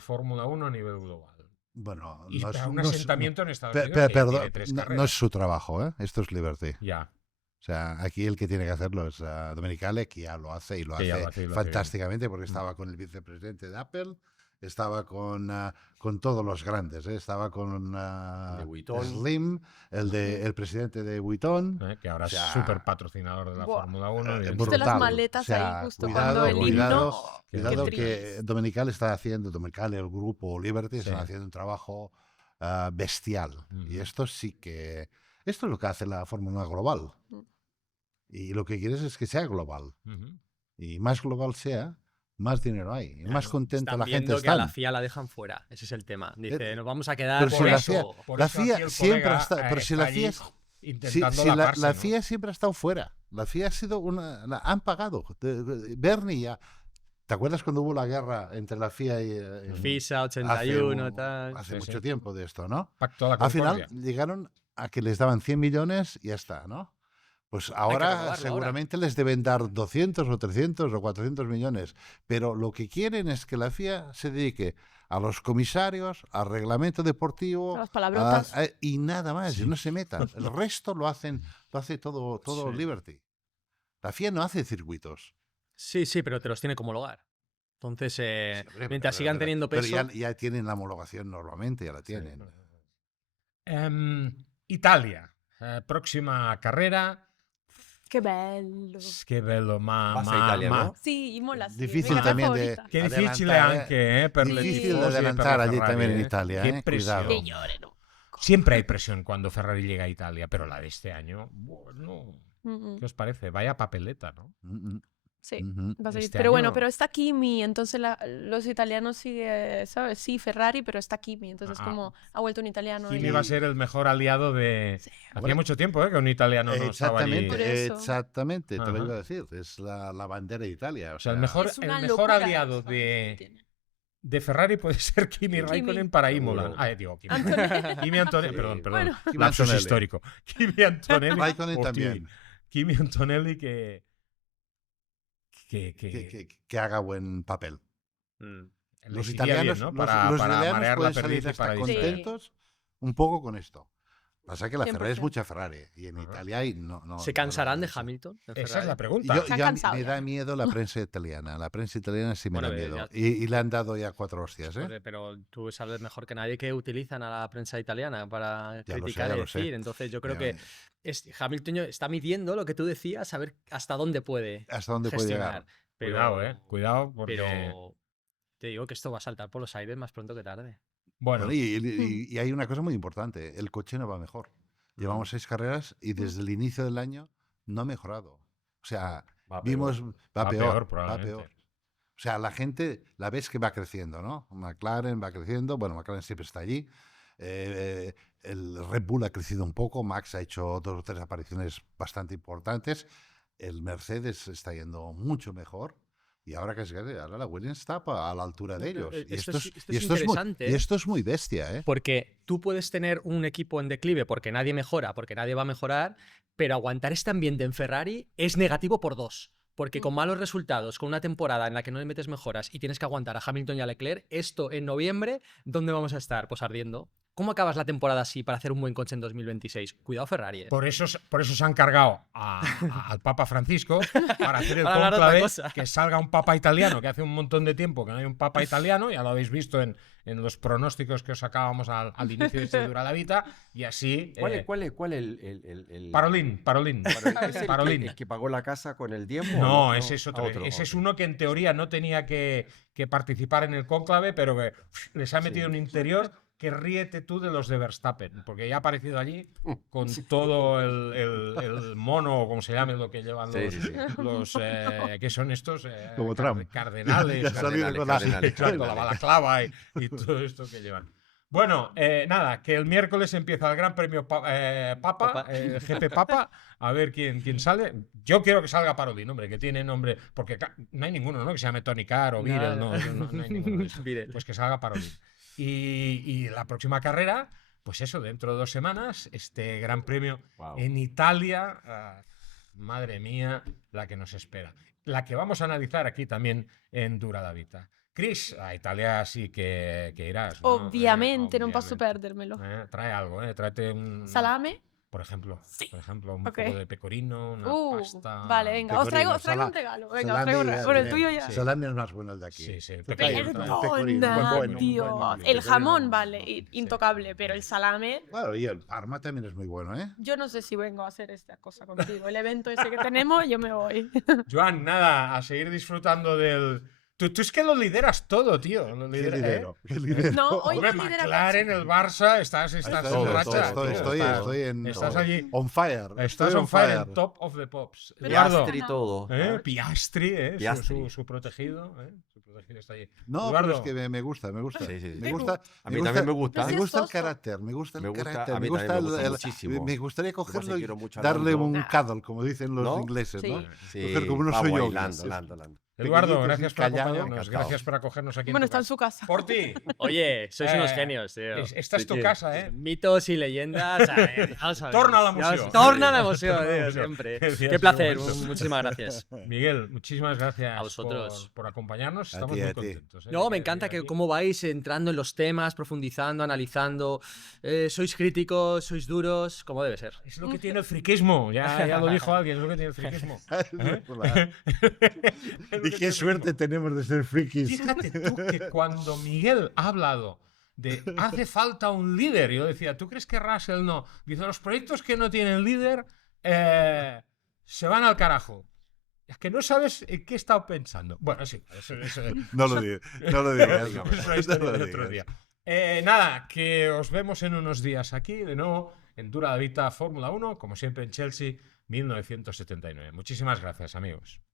Fórmula 1 a nivel global? Bueno, Y no es, para un no es- asentamiento en Estados pe- Unidos que ya perdón, tiene 3 no carreras. es su trabajo, ¿eh? Esto es Liberty. Ya. O sea, aquí el que tiene que hacerlo es Domenicali, que ya lo hace y lo Que ya hace lo hace y lo hace bien. fantásticamente porque estaba con el vicepresidente de Apple, estaba con todos los grandes, ¿eh? Estaba con De Vuitton. Slim, el presidente de Vuitton. Que ahora O sea, es súper patrocinador de la Buah. Fórmula 1. ¿Viste evidentemente. las maletas O sea, ahí justo cuidado, cuando el cuidado, himno? Qué Cuidado que triste. Domenicali está haciendo, Domenicali, el grupo Liberty, Sí. están haciendo un trabajo bestial. Y Ujú. esto sí que... Esto es lo que hace la Fórmula 1 global. Mm. Y lo que quieres es que sea global. Ujú. Y más global sea, más dinero hay. Y más contenta Están la gente viendo que a la está. FIA la dejan fuera. Ese es el tema. Dice, Eh, nos vamos a quedar pero por si la eso. FIA Por la eso FIA aquí el siempre colega, está... Pero si la allí FIA... intentando la laparse, ¿no? FIA siempre ha estado fuera. La FIA ha sido han pagado. Bernie ya... ¿Te acuerdas cuando hubo la guerra entre la FIA y... FISA hace 81, tal. hace Sí, mucho sí. tiempo de esto, ¿no? Pacto de la Al final Concordia. llegaron a que les daban 100 millones y ya está, ¿no? Pues ahora renovarlo seguramente les deben dar 200 o 300 o 400 millones. Pero lo que quieren es que la FIA se dedique a los comisarios, al reglamento deportivo A las palabrotas. y nada más, Sí. y no se metan. El resto lo hace todo Sí. Liberty. La FIA no hace circuitos. Sí, sí, pero te los tiene como homologar. Entonces, Sí, hombre, mientras sigan teniendo peso. Pero ya tienen la homologación normalmente, ya la tienen. Italia. Próxima carrera. Qué bello. Che bello, Vas a Italia, ¿no? Sí, y mola. Sí, Difícil mi carrera también de- favorita. Che difficile Adelantar, anche per le Difícil de tifosi e per adelantar la allí Ferrari, también en Italia, Qué presión. cuidado. Que llore, no. Siempre hay presión cuando Ferrari llega a Italia, pero la de este año, bueno, Mm, ¿qué os parece? Vaya papeleta, ¿no? Mm, mm, Sí, mhm. va a ser- Este pero bueno, año- pero está Kimi, entonces los italianos sigue, ¿sabes? Sí, Ferrari, pero está Kimi, entonces Ah. como ha vuelto un italiano. Kimi y- va a ser el mejor aliado de... Sí. Hacía Hombre. mucho tiempo que un italiano no estaba allí. Por Exactamente, eso. exactamente, te lo Ajá. iba a decir. Es la bandera de Italia. O sea, el mejor, Es una el mejor locura aliado eso que tiene. de Ferrari puede ser Kimi Kimi. Raikkonen para Imola. Seguro. Digo, Kimi. Antonelli. Kimi Antonelli, Sí. perdón, Bueno. Kimi lapsus Antonelli. histórico. Kimi Antonelli. Raikkonen Hostia, también. Kimi Antonelli que Que haga buen papel. Mm. Los Les iría bien, italianos, ¿no? los Para italianos marear la pueden perdiz salir y hasta para disfrutar. contentos un poco con esto. Pasa que la Ferrari es 100%. mucha Ferrari y en Ajá. Italia hay no ¿Se no cansarán de sé. Hamilton? en Esa es Ferrari? la pregunta. Yo, Se han yo a mí cansado me ya. da miedo la prensa italiana. La prensa italiana sí me Bueno, da ya- miedo. Y le han dado ya 4 hostias, ¿eh? Joder, pero tú sabes mejor que nadie que utilizan a la prensa italiana para Ya lo sé, criticar ya y lo sé. decir. Entonces yo creo Ya que me- Hamilton está midiendo lo que tú decías, a ver hasta dónde puede ¿Hasta dónde puede gestionar. llegar? Pero, Cuidado, porque... pero te digo que esto va a saltar por los aires más pronto que tarde. Bueno, Bueno, y hay una cosa muy importante. El coche no va mejor. Llevamos 6 carreras y desde el inicio del año no ha mejorado. O sea, Va peor. vimos... va peor, va probablemente. peor. O sea, la gente la ves que va creciendo, ¿no? McLaren va creciendo. Bueno, McLaren siempre está allí. El Red Bull ha crecido un poco. Max ha hecho 2 o 3 apariciones bastante importantes. El Mercedes está yendo mucho mejor. Y ahora ahora la Williams está a la altura de No, pero, ellos. Y esto esto es- es, esto y es esto es muy, interesante, y ¿eh? esto es muy bestia, ¿eh? Porque tú puedes tener un equipo en declive porque nadie mejora, porque nadie va a mejorar, pero aguantar este ambiente en Ferrari es negativo por 2. Porque con malos resultados, con una temporada en la que no le metes mejoras y tienes que aguantar a Hamilton y a Leclerc, esto en noviembre, ¿dónde vamos a estar? Pues ardiendo. ¿Cómo acabas la temporada así para hacer un buen coche en 2026? Cuidado Ferrari, ¿eh? por eso se han cargado al Papa Francisco para hacer el Para hablar de otra cónclave, cosa. que salga un Papa italiano, que hace un montón de tiempo que no hay un Papa italiano, ya lo habéis visto en los pronósticos que os sacábamos al inicio de este Dura la Vita, y así... ¿Cuál el Parolín. ¿Es el Parolín. que pagó la casa con el diezmo? No, ¿O ese es otro. Ese es otro. uno que en teoría no tenía que participar en el cónclave, pero que les ha metido Sí. un interior que ríete tú de los de Verstappen, porque ya ha aparecido allí con todo el mono, o como se llame, lo que llevan Sí, sí, sí. ¿qué son estos? Como Trump. Cardenales, Ya ha salido con la- Cardenales. exacto, la balaclava y todo esto que llevan. Bueno, nada, que el miércoles empieza el Gran Premio Papa, el GP Papa, a ver quién sale. Yo quiero que salga Parolin, hombre, que tiene nombre, porque no hay ninguno, ¿no? Que se llame Tony Carr o Virel, no hay ninguno de esos. Virel. Pues que salga Parolin. Y la próxima carrera, pues eso, dentro de 2 semanas, este Gran Premio Wow. en Italia, madre mía, la que nos espera. La que vamos a analizar aquí también en Dura la Vita. Chris, a Italia sí que irás, ¿no? Obviamente, non posso Obviamente. perdermelo. Trae algo, tráete un... Salame? Por ejemplo, un Ok. poco de pecorino, una pasta... Vale, venga, os traigo Pecorino, un regalo. Venga, salami, os traigo un regalo. Bueno, el bien. tuyo ya. Sí. Salami es más bueno el de aquí. Sí, sí, Pecorino, pecorino, pecorino, Perdona, bueno, Dios. bueno, El pecorino. jamón, vale, intocable, pero el salame, Claro, y el Parma también es muy bueno, ¿eh? yo no sé si vengo a hacer esta cosa contigo. El evento ese que tenemos, yo me voy. Joan, nada, a seguir disfrutando del... Tú es que lo lideras todo, tío. Lo ¿Qué lidera- lidero? ¿Qué lidero? No, hoy Hombre, no lidera McLaren, el Barça, estás todo, en racha. todo, tío, Estoy en... estás allí. On fire. Estás estoy on fire, en top of the pops. Pero Eduardo, Piastri y todo. Piastri, Piastri. Su protegido, su protegido está allí. No, Eduardo, pero es que me gusta. Sí, sí, sí. Me gusta. A mí también me gusta. Me Es gusta el soso. carácter, me gusta el Me gusta- carácter, a mí me gusta también me gusta muchísimo. me gustaría Además, cogerlo y quiero mucho a darle Lando. un Nah. cuddle, como dicen los ¿No? ingleses, Sí. ¿no? Sí, Coger como unos va guay, soyogis. Lando. Eduardo, pequeñito, gracias por callado, acompañarnos. encantado. Gracias por acogernos aquí. Bueno, en tu está en casa. su casa. Por ti. Oye, sois unos Eh, genios, tío. Esta es tu Sí, casa, ¿eh? Mitos y leyendas. Vamos a ver. Torna a la Ya os- emoción. Torna a la emoción, Torna a la tío, emoción. siempre. Decías Qué un placer, momento. muchísimas gracias. Miguel, muchísimas gracias A vosotros. por acompañarnos. A Estamos ti, muy a ti. contentos. No, me de encanta venir que aquí. cómo vais entrando en los temas, profundizando, analizando. Sois críticos, sois duros, como debe ser. Es lo que tiene el friquismo. Ya lo dijo alguien, es lo que tiene el friquismo. Y qué suerte tenemos de ser frikis. Fíjate tú que cuando Miguel ha hablado de hace falta un líder, yo decía, ¿tú crees que Russell no? Dice, los proyectos que no tienen líder se van al carajo. Es que no sabes en qué he estado pensando. Bueno, sí, eso No lo digas. No lo digas. es una historia No lo de otro digas. día. Nada, que os vemos en unos días aquí, de nuevo, en Dura la Vita Fórmula 1, como siempre en Chelsea, 1979. Muchísimas gracias, amigos.